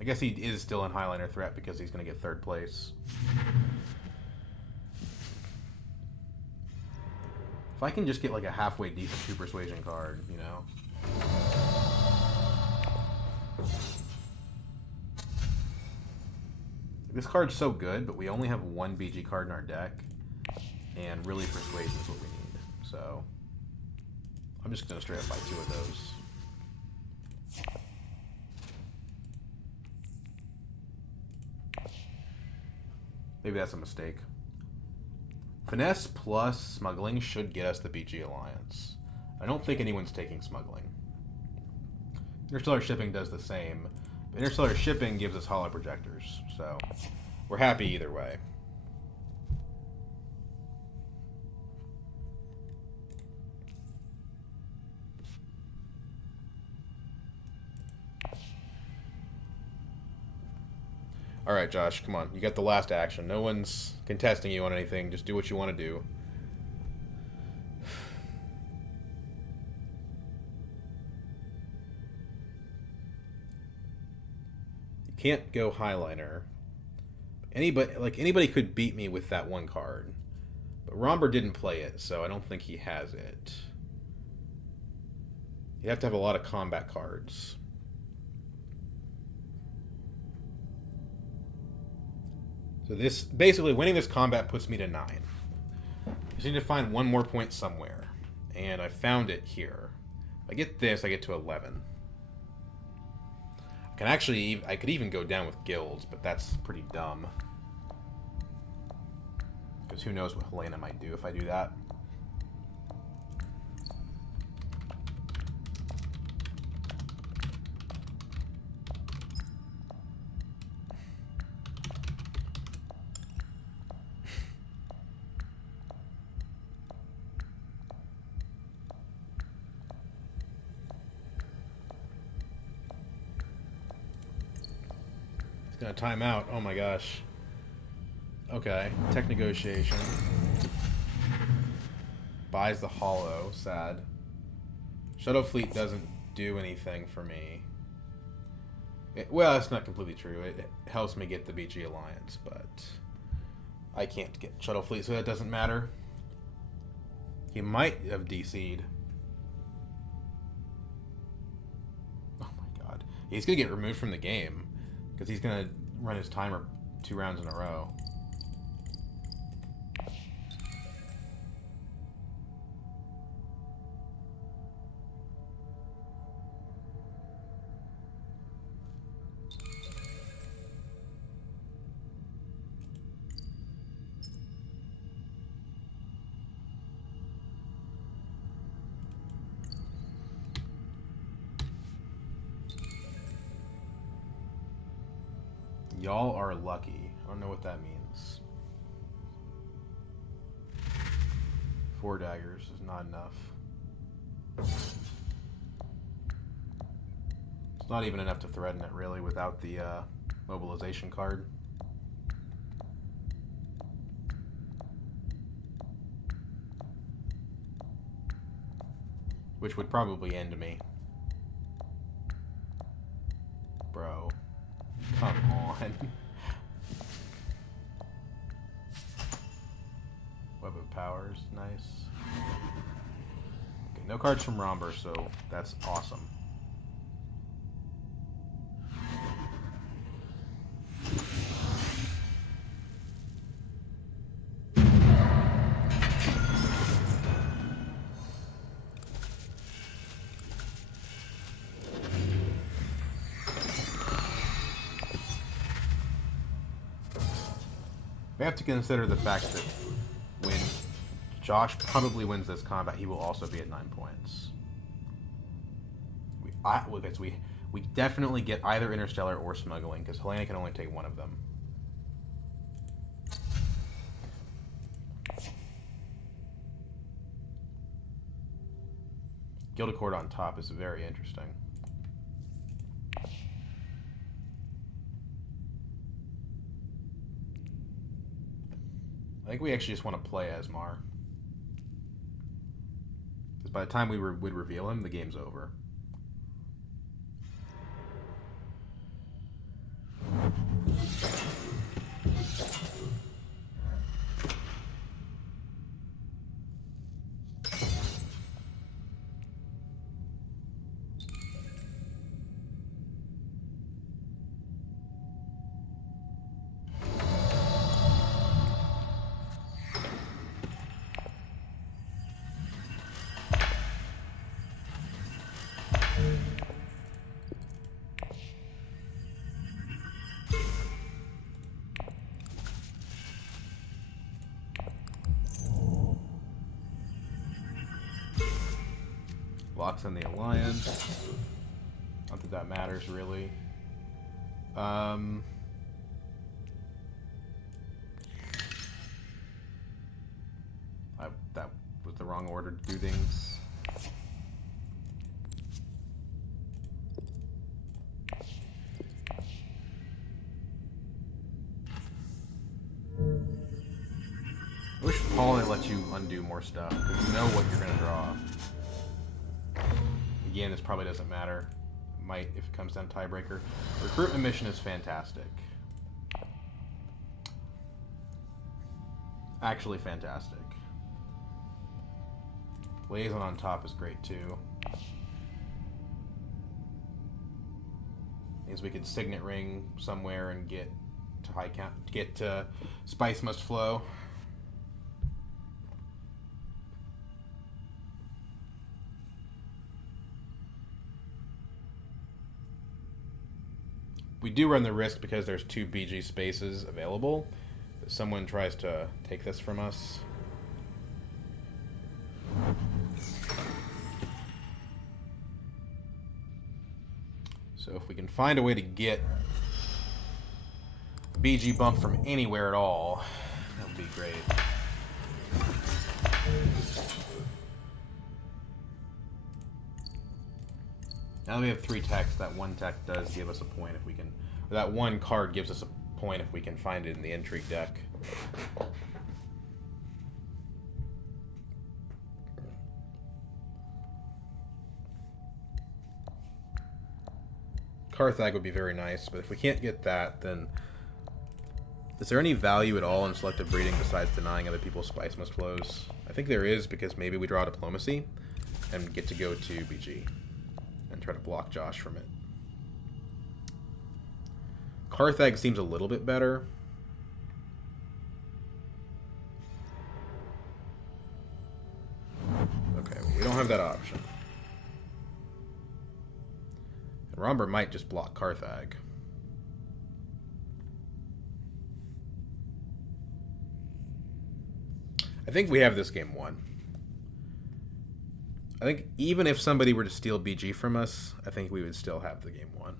I guess he is still in Highliner threat because he's going to get 3rd place. If I can just get like a halfway decent 2 persuasion card, you know. This card's so good, but we only have one BG card in our deck, and really Persuasion is what we need. So I'm just going to straight up buy 2 of those. Maybe that's a mistake. Finesse plus Smuggling should get us the BG Alliance. I don't think anyone's taking Smuggling. Interstellar Shipping does the same. But Interstellar Shipping gives us Hollow Projectors, so we're happy either way. Alright, Josh, come on. You got the last action. No one's contesting you on anything. Just do what you want to do. You can't go Highliner. Anybody could beat me with that one card. But Romber didn't play it, so I don't think he has it. You have to have a lot of combat cards. So this, basically, winning this combat puts me to 9. I just need to find one more point somewhere. And I found it here. If I get this, I get to 11. I could even go down with guilds, but that's pretty dumb. Because who knows what Helena might do if I do that. Gonna time out. Oh my gosh. Okay. Tech negotiation. Buys the hollow. Sad. Shuttle Fleet doesn't do anything for me. Well, that's not completely true. It helps me get the BG Alliance, but I can't get Shuttle Fleet, so that doesn't matter. He might have DC'd. Oh my god. He's gonna get removed from the game. Because he's going to run his timer 2 rounds in a row. Y'all are lucky. I don't know what that means. 4 daggers is not enough. It's not even enough to threaten it, really, without the mobilization card. Which would probably end me. Bro. Come on. Web of Powers, nice. Okay, no cards from Romber, so that's awesome. We have to consider the fact that when Josh probably wins this combat, he will also be at 9 points. We definitely get either Interstellar or Smuggling, because Helena can only take one of them. Gilded Cord on top is very interesting. I think we actually just want to play Asmar. Because by the time we would reveal him, the game's over. locks in the alliance. Not that that matters, really. That was the wrong order to do things. I wish Paul had let you undo more stuff, because you know what you're going to draw. Again, this probably doesn't matter. It might if it comes down to tiebreaker. Recruitment mission is fantastic. Actually fantastic. Liaison on top is great too. Means we could signet ring somewhere and get to high count, get to spice must flow. We do run the risk because there's 2 BG spaces available that someone tries to take this from us. So if we can find a way to get a BG bump from anywhere at all, that would be great. Now that we have 3 techs, that 1 tech does give us a point if we can, or that 1 card gives us a point if we can find it in the intrigue deck. Carthag would be very nice, but if we can't get that, then is there any value at all in selective breeding besides denying other people's spice must flows? I think there is, because maybe we draw diplomacy and get to go to BG and try to block Josh from it. Carthag seems a little bit better. Okay, well, we don't have that option. And Romber might just block Carthag. I think we have this game won. I think even if somebody were to steal BG from us, I think we would still have the game won.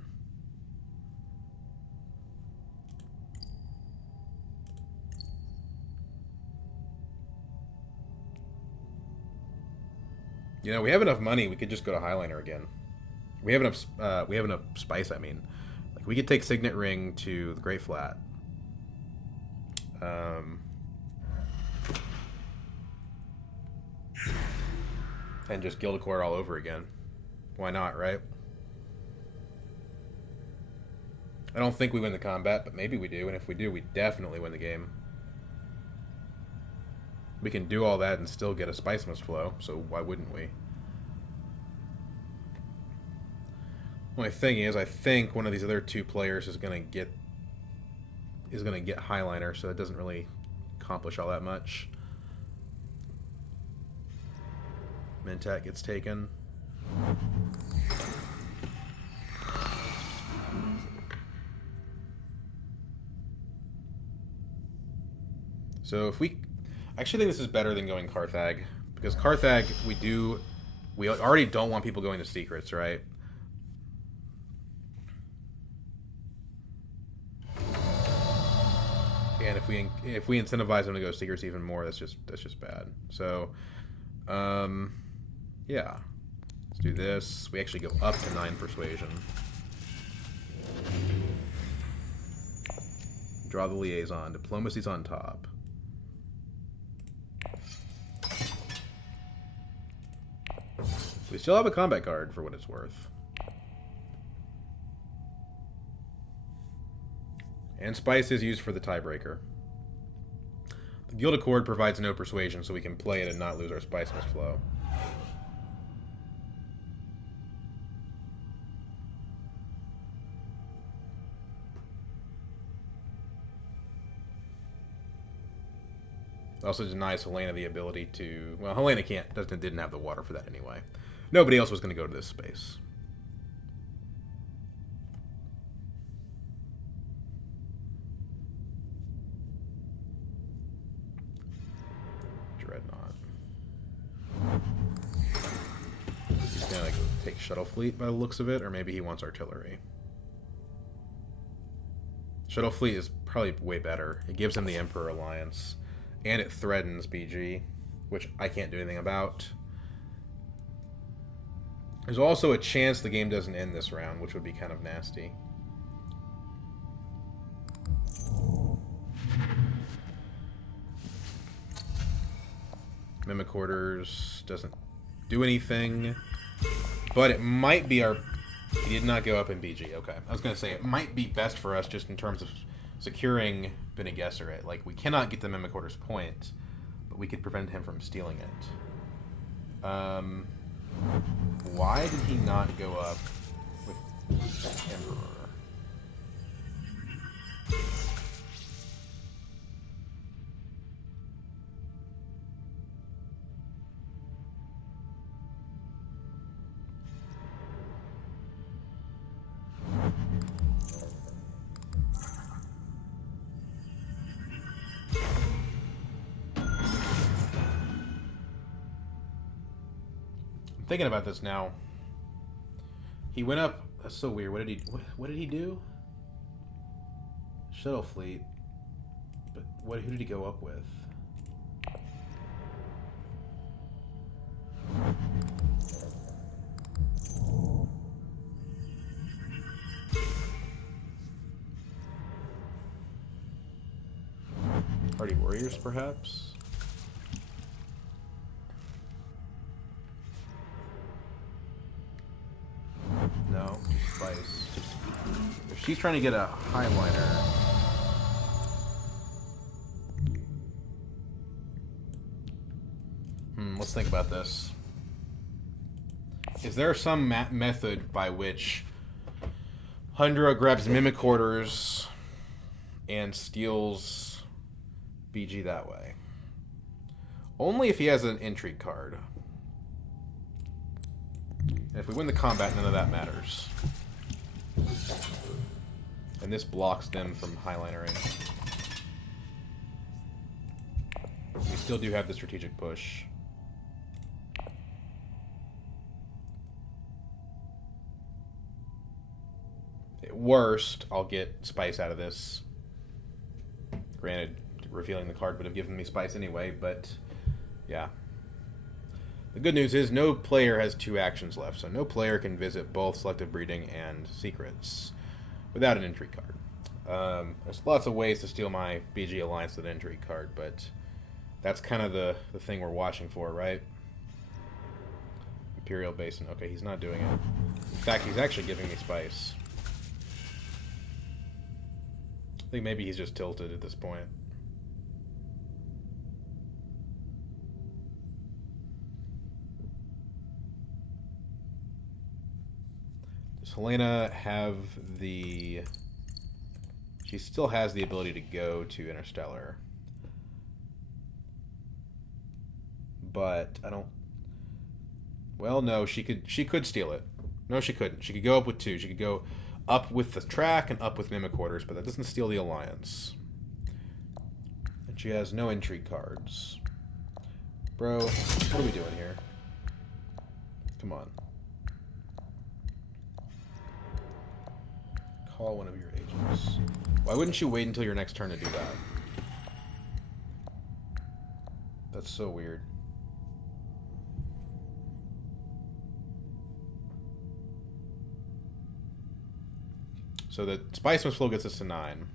You know, we have enough money. We could just go to Highliner again. We have enough. We have enough spice. I mean, like we could take Signet Ring to the Great Flat. And just Guild Accord all over again. Why not, right? I don't think we win the combat, but maybe we do. And if we do, we definitely win the game. We can do all that and still get a spice must flow, so why wouldn't we? Only thing is, I think one of these other 2 players is gonna get Highliner, so it doesn't really accomplish all that much. Mentat gets taken. So if we... I actually think this is better than going Carthag, because Carthag, we already don't want people going to secrets, right? And if we incentivize them to go secrets even more, that's just bad. So, yeah, let's do this. We actually go up to 9 persuasion. Draw the liaison. Diplomacy's on top. We still have a combat card for what it's worth. And spice is used for the tiebreaker. The Guild Accord provides no persuasion, so we can play it and not lose our spice must flow. It also denies Helena the ability to... Well, Helena didn't have the water for that anyway. Nobody else was going to go to this space. Dreadnought. He's going to shuttle fleet by the looks of it, or maybe he wants artillery. Shuttle fleet is probably way better. It gives him the Emperor Alliance, and it threatens BG, which I can't do anything about. There's also a chance the game doesn't end this round, which would be kind of nasty. Mimic Orders doesn't do anything, but it might be our... He did not go up in BG. Okay. I was going to say, it might be best for us just in terms of securing Bene Gesserit. Like, we cannot get the Mimic Order's point, but we could prevent him from stealing it. Why did he not go up with Emperor? Thinking about this now. He went up. That's so weird. What did he do? Shuttle fleet. But who did he go up with? Party warriors, perhaps. No, Spice. If she's trying to get a highliner... let's think about this. Is there some method by which Hundro grabs Mimic Orders and steals BG that way? Only if he has an intrigue card. And if we win the combat, none of that matters. And this blocks them from highlinering. We still do have the strategic push. At worst, I'll get Spice out of this. Granted, revealing the card would have given me Spice anyway, but yeah. The good news is no player has 2 actions left, so no player can visit both Selective Breeding and Secrets without an intrigue card. There's lots of ways to steal my BG Alliance with an intrigue card, but that's kind of the thing we're watching for, right? Imperial Basin. Okay, he's not doing it. In fact, he's actually giving me Spice. I think maybe he's just tilted at this point. Does Helena have the... She still has the ability to go to Interstellar. But I don't... Well, no, she could steal it. No, she couldn't. She could go up with 2. She could go up with the track and up with Mimic Orders, but that doesn't steal the Alliance. And she has no intrigue cards. Bro, what are we doing here? Come on. Call one of your agents. Why wouldn't you wait until your next turn to do that? That's so weird. So the Spice Must Flow gets us to 9.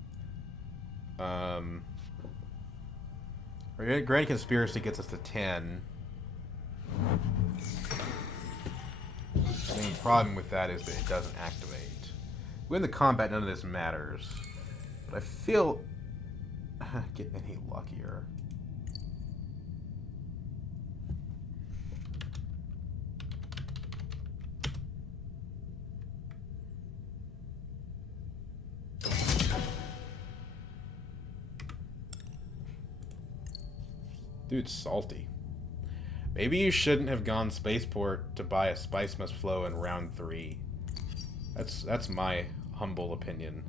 Grand Conspiracy gets us to 10. The main problem with that is that it doesn't activate. Win the combat, none of this matters. But I feel... get any luckier. Dude's salty. Maybe you shouldn't have gone Spaceport to buy a Spice Must Flow in round 3. That's my humble opinion.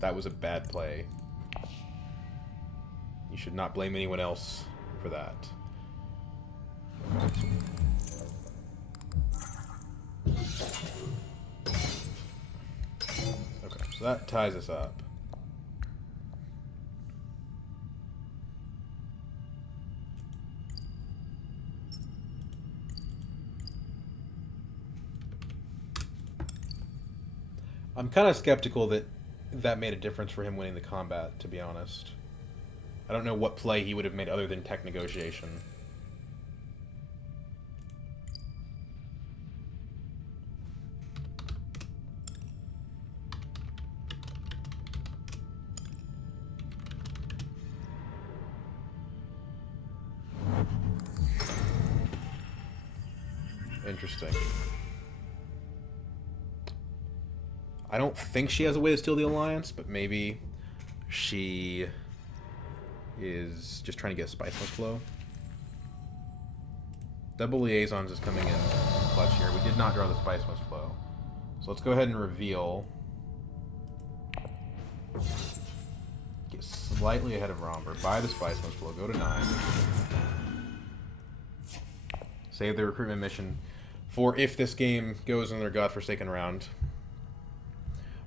That was a bad play. You should not blame anyone else for that. So that ties us up. I'm kind of skeptical that that made a difference for him winning the combat, to be honest. I don't know what play he would have made other than tech negotiation. Interesting. I don't think she has a way to steal the alliance, but maybe she is just trying to get spiceless flow. Double liaisons is coming in clutch here. We did not draw the spiceless flow. So let's go ahead and reveal. Get slightly ahead of Romber. Buy the spiceless flow. Go to 9. Save the recruitment mission for if this game goes in their godforsaken round.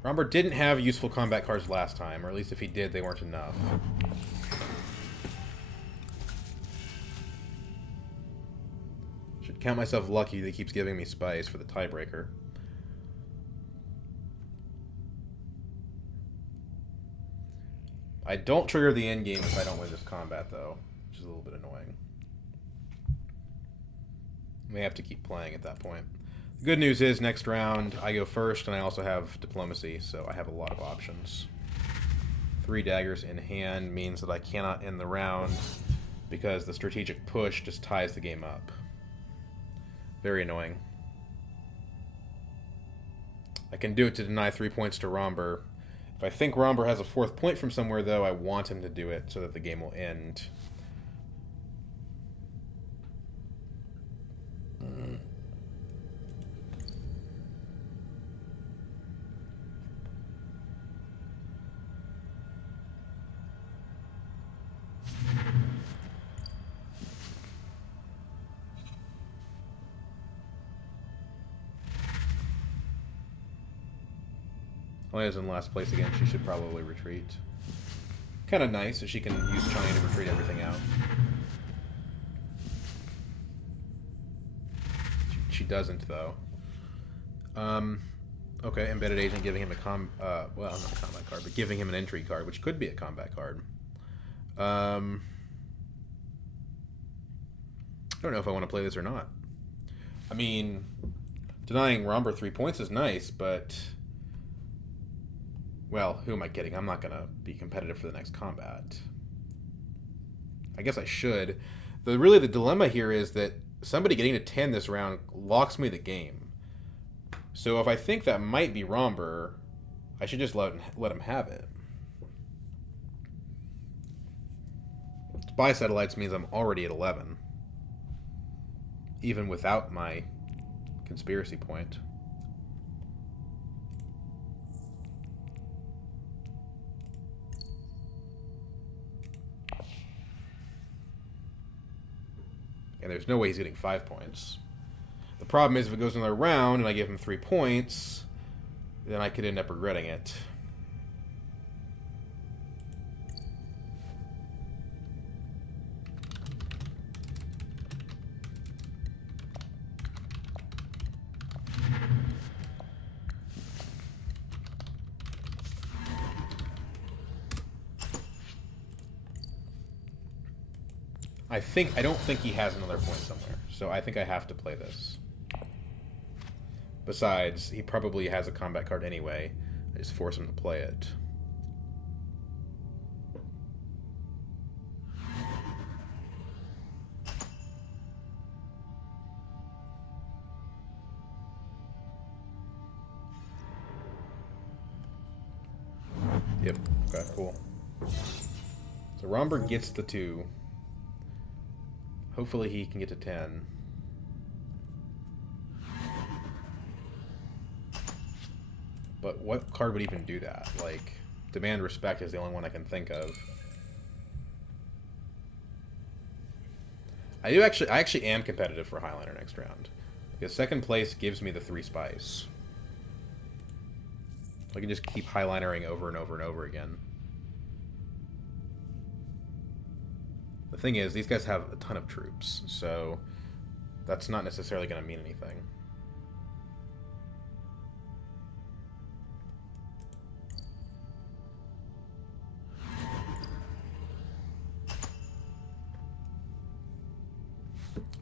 Romber didn't have useful combat cards last time, or at least if he did, they weren't enough. Should count myself lucky that he keeps giving me spice for the tiebreaker. I don't trigger the end game if I don't win this combat, though, which is a little bit annoying. May have to keep playing at that point. The good news is, next round, I go first, and I also have diplomacy, so I have a lot of options. 3 daggers in hand means that I cannot end the round because the strategic push just ties the game up. Very annoying. I can do it to deny 3 points to Romber. If I think Romber has a 4th point from somewhere, though, I want him to do it so that the game will end. Lena's in last place again. She should probably retreat. Kind of nice that she can use China to retreat everything out. She doesn't, though. Okay, embedded agent giving him a well, not a combat card, but giving him an entry card, which could be a combat card. I don't know if I want to play this or not. I mean, denying Romber 3 points is nice, but... Well, who am I kidding? I'm not going to be competitive for the next combat. I guess I should. Really, the dilemma here is that somebody getting to 10 this round locks me the game. So if I think that might be Romber, I should just let him have it. Spy satellites means I'm already at 11. Even without my conspiracy point. And there's no way he's getting 5 points. The problem is if it goes another round and I give him 3 points, then I could end up regretting it. I don't think he has another point somewhere, so I think I have to play this. Besides, he probably has a combat card anyway. I just force him to play it. Yep, okay, cool. So Romber gets the 2. Hopefully he can get to 10. But what card would even do that? Like, Demand Respect is the only one I can think of. I actually am competitive for Highlander next round. Because second place gives me the 3 spice. I can just keep highlinering over and over and over again. The thing is, these guys have a ton of troops, so that's not necessarily going to mean anything.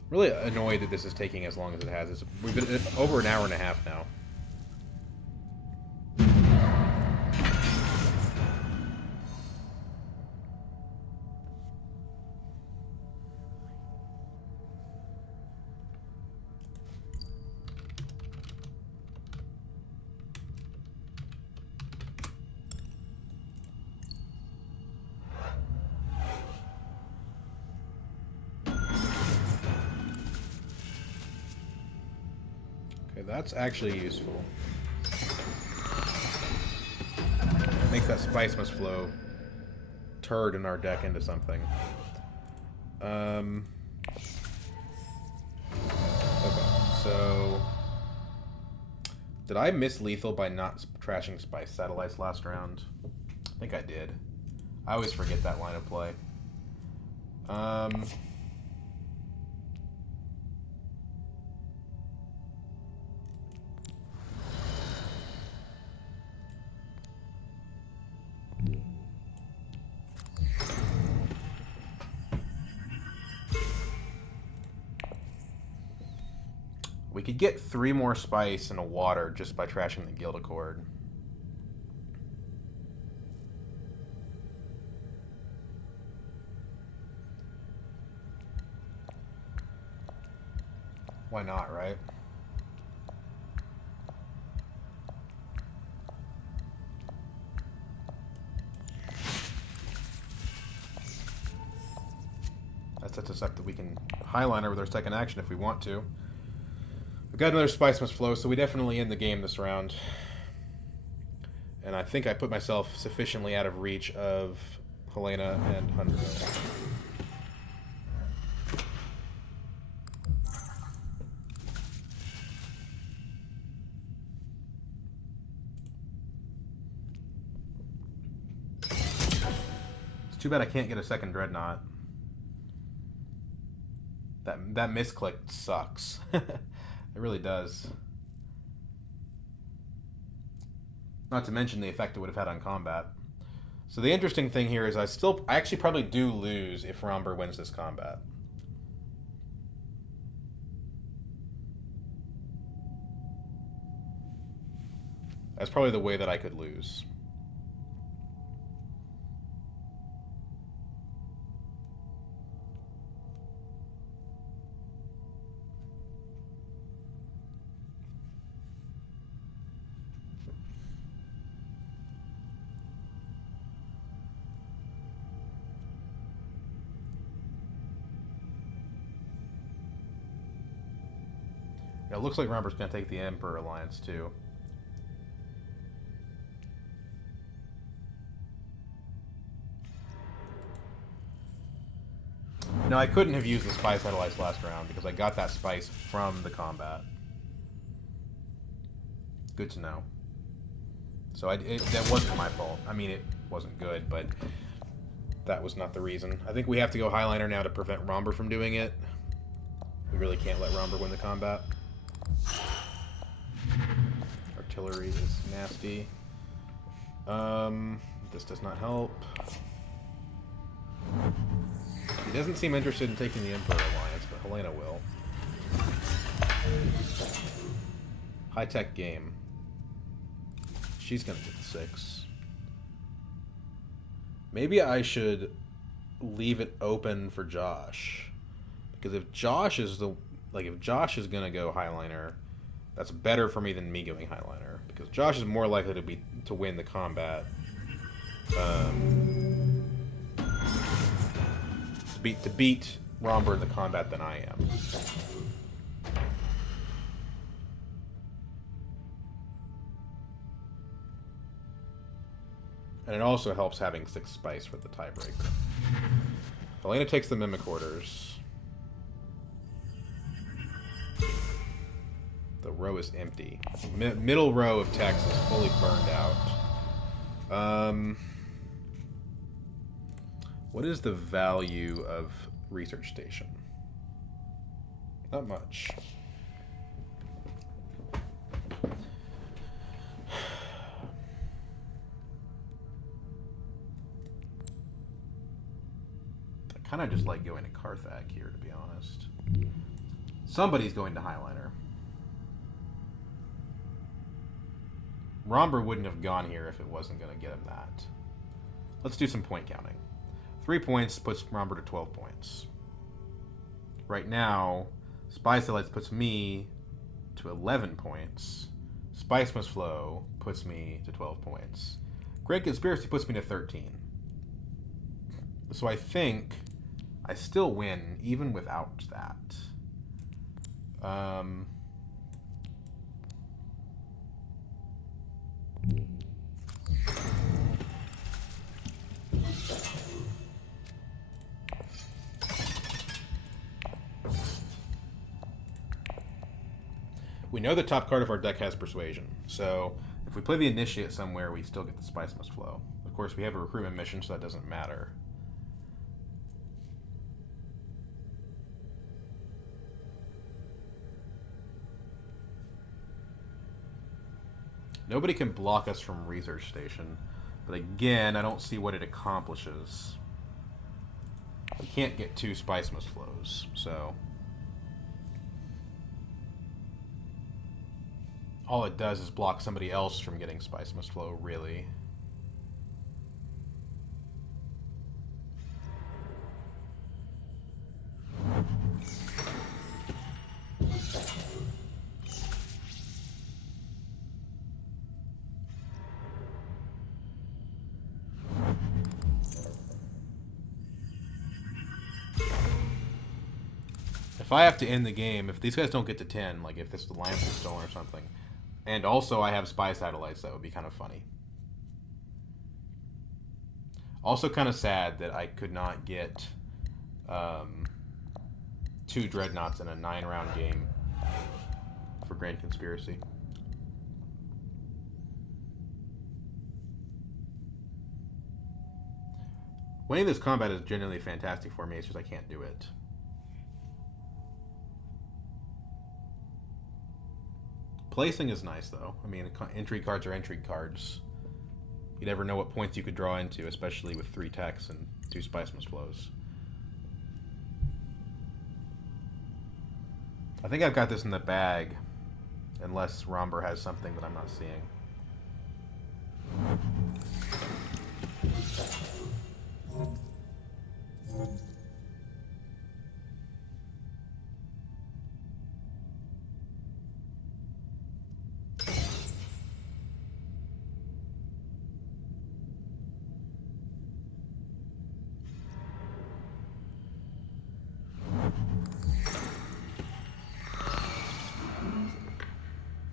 Really annoyed that this is taking as long as it has. We've been over an hour and a half now. That's actually useful. Make that spice must flow turd in our deck into something. Okay, so did I miss lethal by not trashing spice satellites last round? I think I did. I always forget that line of play. We could get 3 more spice and a water just by trashing the Guild Accord. Why not, right? That sets us up that we can highliner with our second action if we want to. We've got another spice must flow, so we definitely end the game this round. And I think I put myself sufficiently out of reach of Helena and Hundro. It's too bad I can't get a second Dreadnought. That misclick sucks. It really does. Not to mention the effect it would have had on combat. So the interesting thing here is I actually probably do lose if Romber wins this combat. That's probably the way that I could lose. It looks like Romber's going to take the Emperor Alliance, too. No, I couldn't have used the Spy Satellites last round because I got that spice from the combat. Good to know. So that wasn't my fault. I mean, it wasn't good, but that was not the reason. I think we have to go Highliner now to prevent Romber from doing it. We really can't let Romber win the combat. Artillery is nasty. This does not help. He doesn't seem interested in taking the Emperor Alliance, but Helena will. High-tech game. She's gonna get the 6. Maybe I should leave it open for Josh. Because if Josh is if Josh is gonna go Highliner, that's better for me than me going Highliner. Because Josh is more likely to win the combat. To beat Romber in the combat than I am. And it also helps having 6 spice for the tiebreaker. Helena takes the Mimic Orders. The row is empty. Middle row of text is fully burned out. What is the value of research station? Not much. I kind of just like going to Carthag here, to be honest. Somebody's going to Highliner. Romber wouldn't have gone here if it wasn't going to get him that. Let's do some point counting. 3 points puts Romber to 12 points. Right now, Spy Satellites puts me to 11 points. Spice Must Flow puts me to 12 points. Great Conspiracy puts me to 13. So I think I still win even without that. We know the top card of our deck has Persuasion, so if we play the Initiate somewhere, we still get the Spice Must Flow. Of course, we have a recruitment mission, so that doesn't matter. Nobody can block us from Research Station, but again, I don't see what it accomplishes. We can't get 2 Spice Must Flows, so... all it does is block somebody else from getting Spice Must Flow, really. If I have to end the game, if these guys don't get to 10, like if this Alliance is stolen or something, and also I have Spy Satellites, that would be kind of funny. Also kind of sad that I could not get 2 Dreadnoughts in a 9-round game for Grand Conspiracy. Winning this combat is genuinely fantastic for me, it's just I can't do it. Placing is nice, though. I mean, intrigue cards are intrigue cards. You never know what points you could draw into, especially with 3 techs and 2 Spice Must Flows. I think I've got this in the bag, unless Romber has something that I'm not seeing.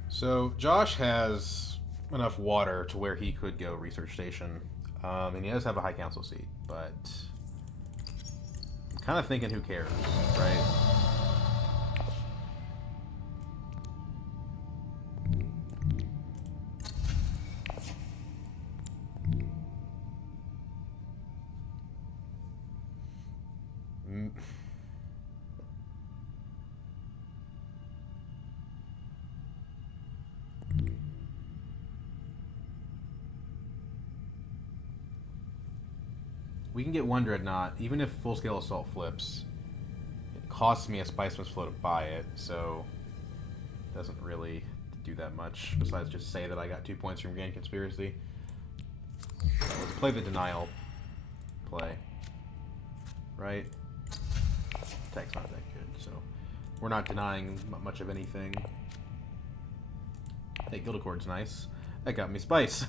So Josh has enough water to where he could go Research Station, and he does have a High Council seat, but I'm kind of thinking who cares, right? We can get 1 Dreadnought, even if Full-Scale Assault flips. It costs me a Spice Must Flow to buy it, so it doesn't really do that much, besides just say that I got 2 points from Grand Conspiracy. Let's play the Denial play. Right? Attack's not that good, so we're not denying much of anything. Hey, Guild Accord's nice. That got me Spice.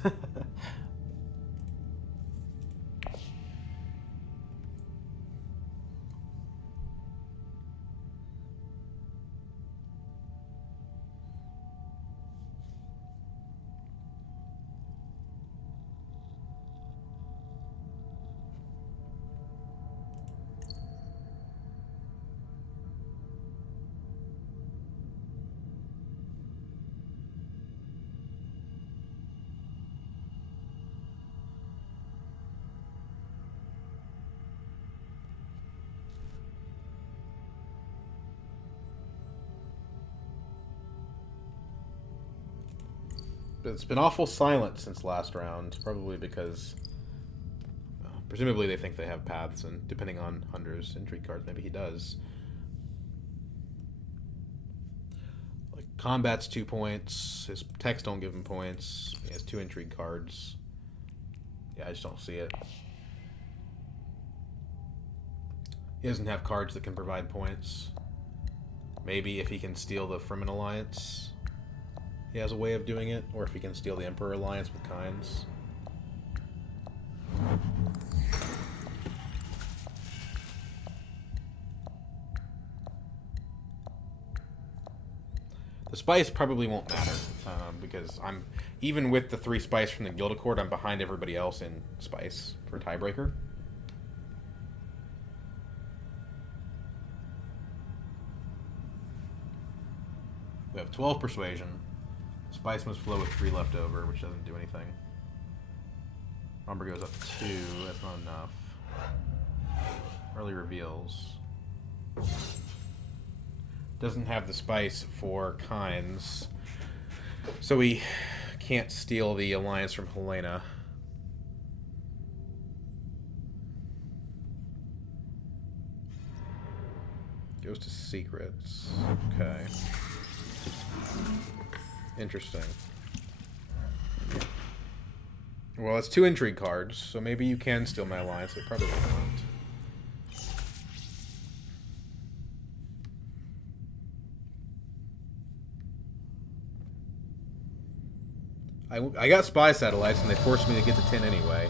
it's been awful silent since last round, probably because presumably they think they have paths, and depending on Hundro's intrigue cards, maybe he does. Like combat's 2 points. His techs don't give him points. He has 2 intrigue cards. Yeah, I just don't see it. He doesn't have cards that can provide points. Maybe if he can steal the Fremen alliance, he has a way of doing it, or if he can steal the Emperor alliance with Kynes. The spice probably won't matter, because I'm, even with the 3 spice from the Guild Accord, I'm behind everybody else in spice for tiebreaker. We have 12 persuasion. Spice must flow with 3 left over, which doesn't do anything. Umber goes up to 2. That's not enough. Early reveals. Doesn't have the spice for Kynes, so we can't steal the alliance from Helena. Goes to secrets. Okay. Interesting. Well, it's 2 intrigue cards, so maybe you can steal my alliance. It probably won't. I got spy satellites, and they forced me to get to 10 anyway.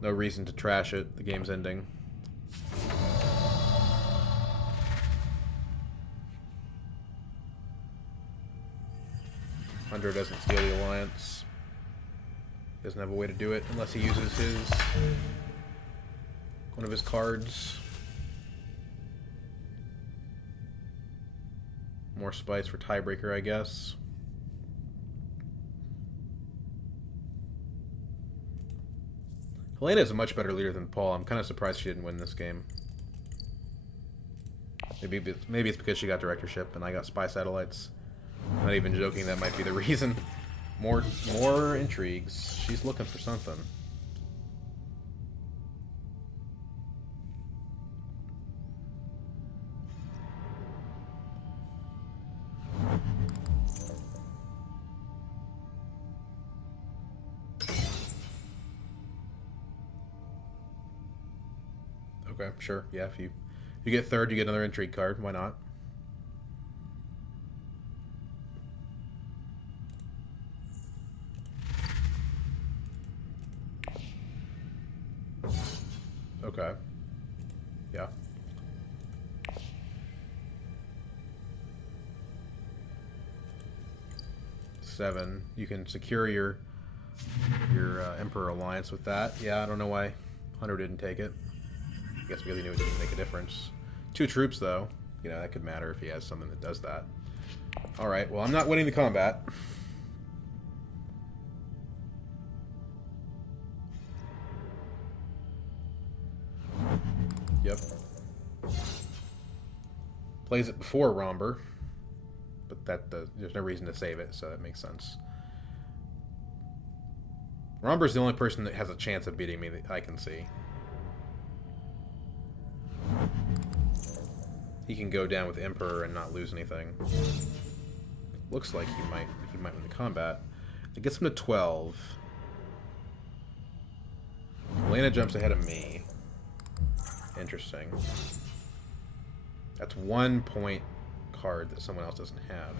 No reason to trash it. The game's ending. Hundro doesn't steal the alliance. Doesn't have a way to do it unless he uses one of his cards. More spice for tiebreaker, I guess. Helena is a much better leader than Paul. I'm kind of surprised she didn't win this game. Maybe it's because she got directorship and I got spy satellites. I'm not even joking, that might be the reason. More intrigues. She's looking for something. Okay, sure. Yeah, if you get third, you get another intrigue card. Why not? Okay. Yeah. Seven. You can secure your Emperor alliance with that. Yeah, I don't know why Hundro didn't take it. I guess because he knew it didn't make a difference. 2 troops, though. You know, that could matter if he has something that does that. Alright, well, I'm not winning the combat. Yep. Plays it before Romber. But there's no reason to save it, so that makes sense. Romber's the only person that has a chance of beating me that I can see. He can go down with Emperor and not lose anything. Looks like he might win the combat. It gets him to 12. Helena jumps ahead of me. Interesting. That's 1 point card that someone else doesn't have.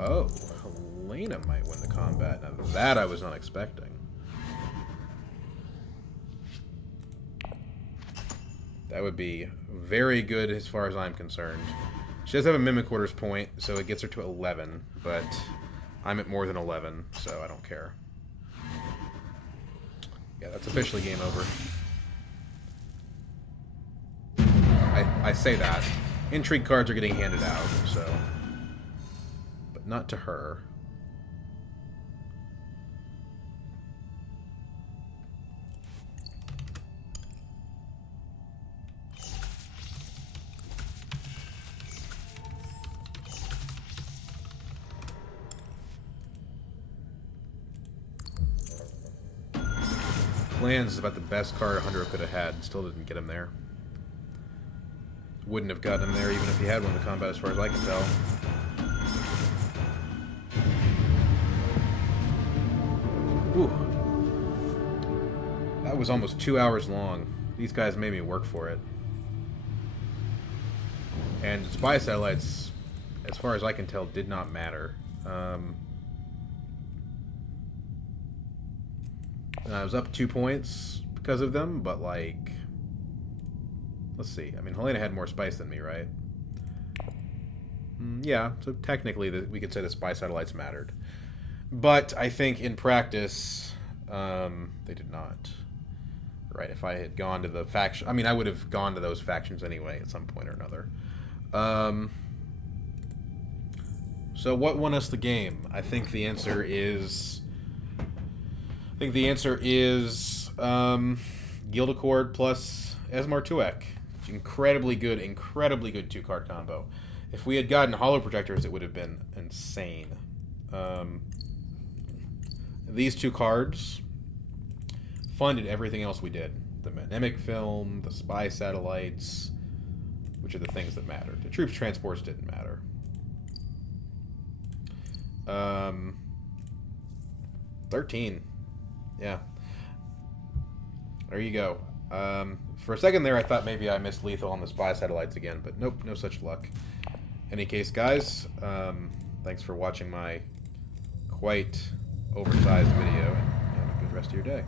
Oh, Helena might win the combat. Now that I was not expecting. That would be very good as far as I'm concerned. She does have a Mimic Quarters point, so it gets her to 11, but I'm at more than 11, so I don't care. Yeah, that's officially game over. I say that. Intrigue cards are getting handed out, so... But not to her. Plans is about the best card Hundro could have had. Still didn't get him there. Wouldn't have gotten him there even if he had won the combat, as far as I can tell. Ooh. That was almost 2 hours long. These guys made me work for it. And spy satellites, as far as I can tell, did not matter. I was up 2 points because of them, but like... Let's see. I mean, Helena had more spice than me, right? Yeah, so technically we could say the spy satellites mattered. But I think in practice, they did not. Right, if I had gone to the faction... I mean, I would have gone to those factions anyway at some point or another. So what won us the game? I think the answer is... Guild Accord plus Esmar Tuek. Incredibly good 2-card combo. If we had gotten Hollow Protectors, it would have been insane. These 2 cards funded everything else we did. The Mnemonic Film, the Spy Satellites, which are the things that mattered. The Troops Transports didn't matter. 13. Yeah. There you go. For a second there, I thought maybe I missed lethal on the spy satellites again, but nope, no such luck. Any case, guys, thanks for watching my quite oversized video, and have a good rest of your day.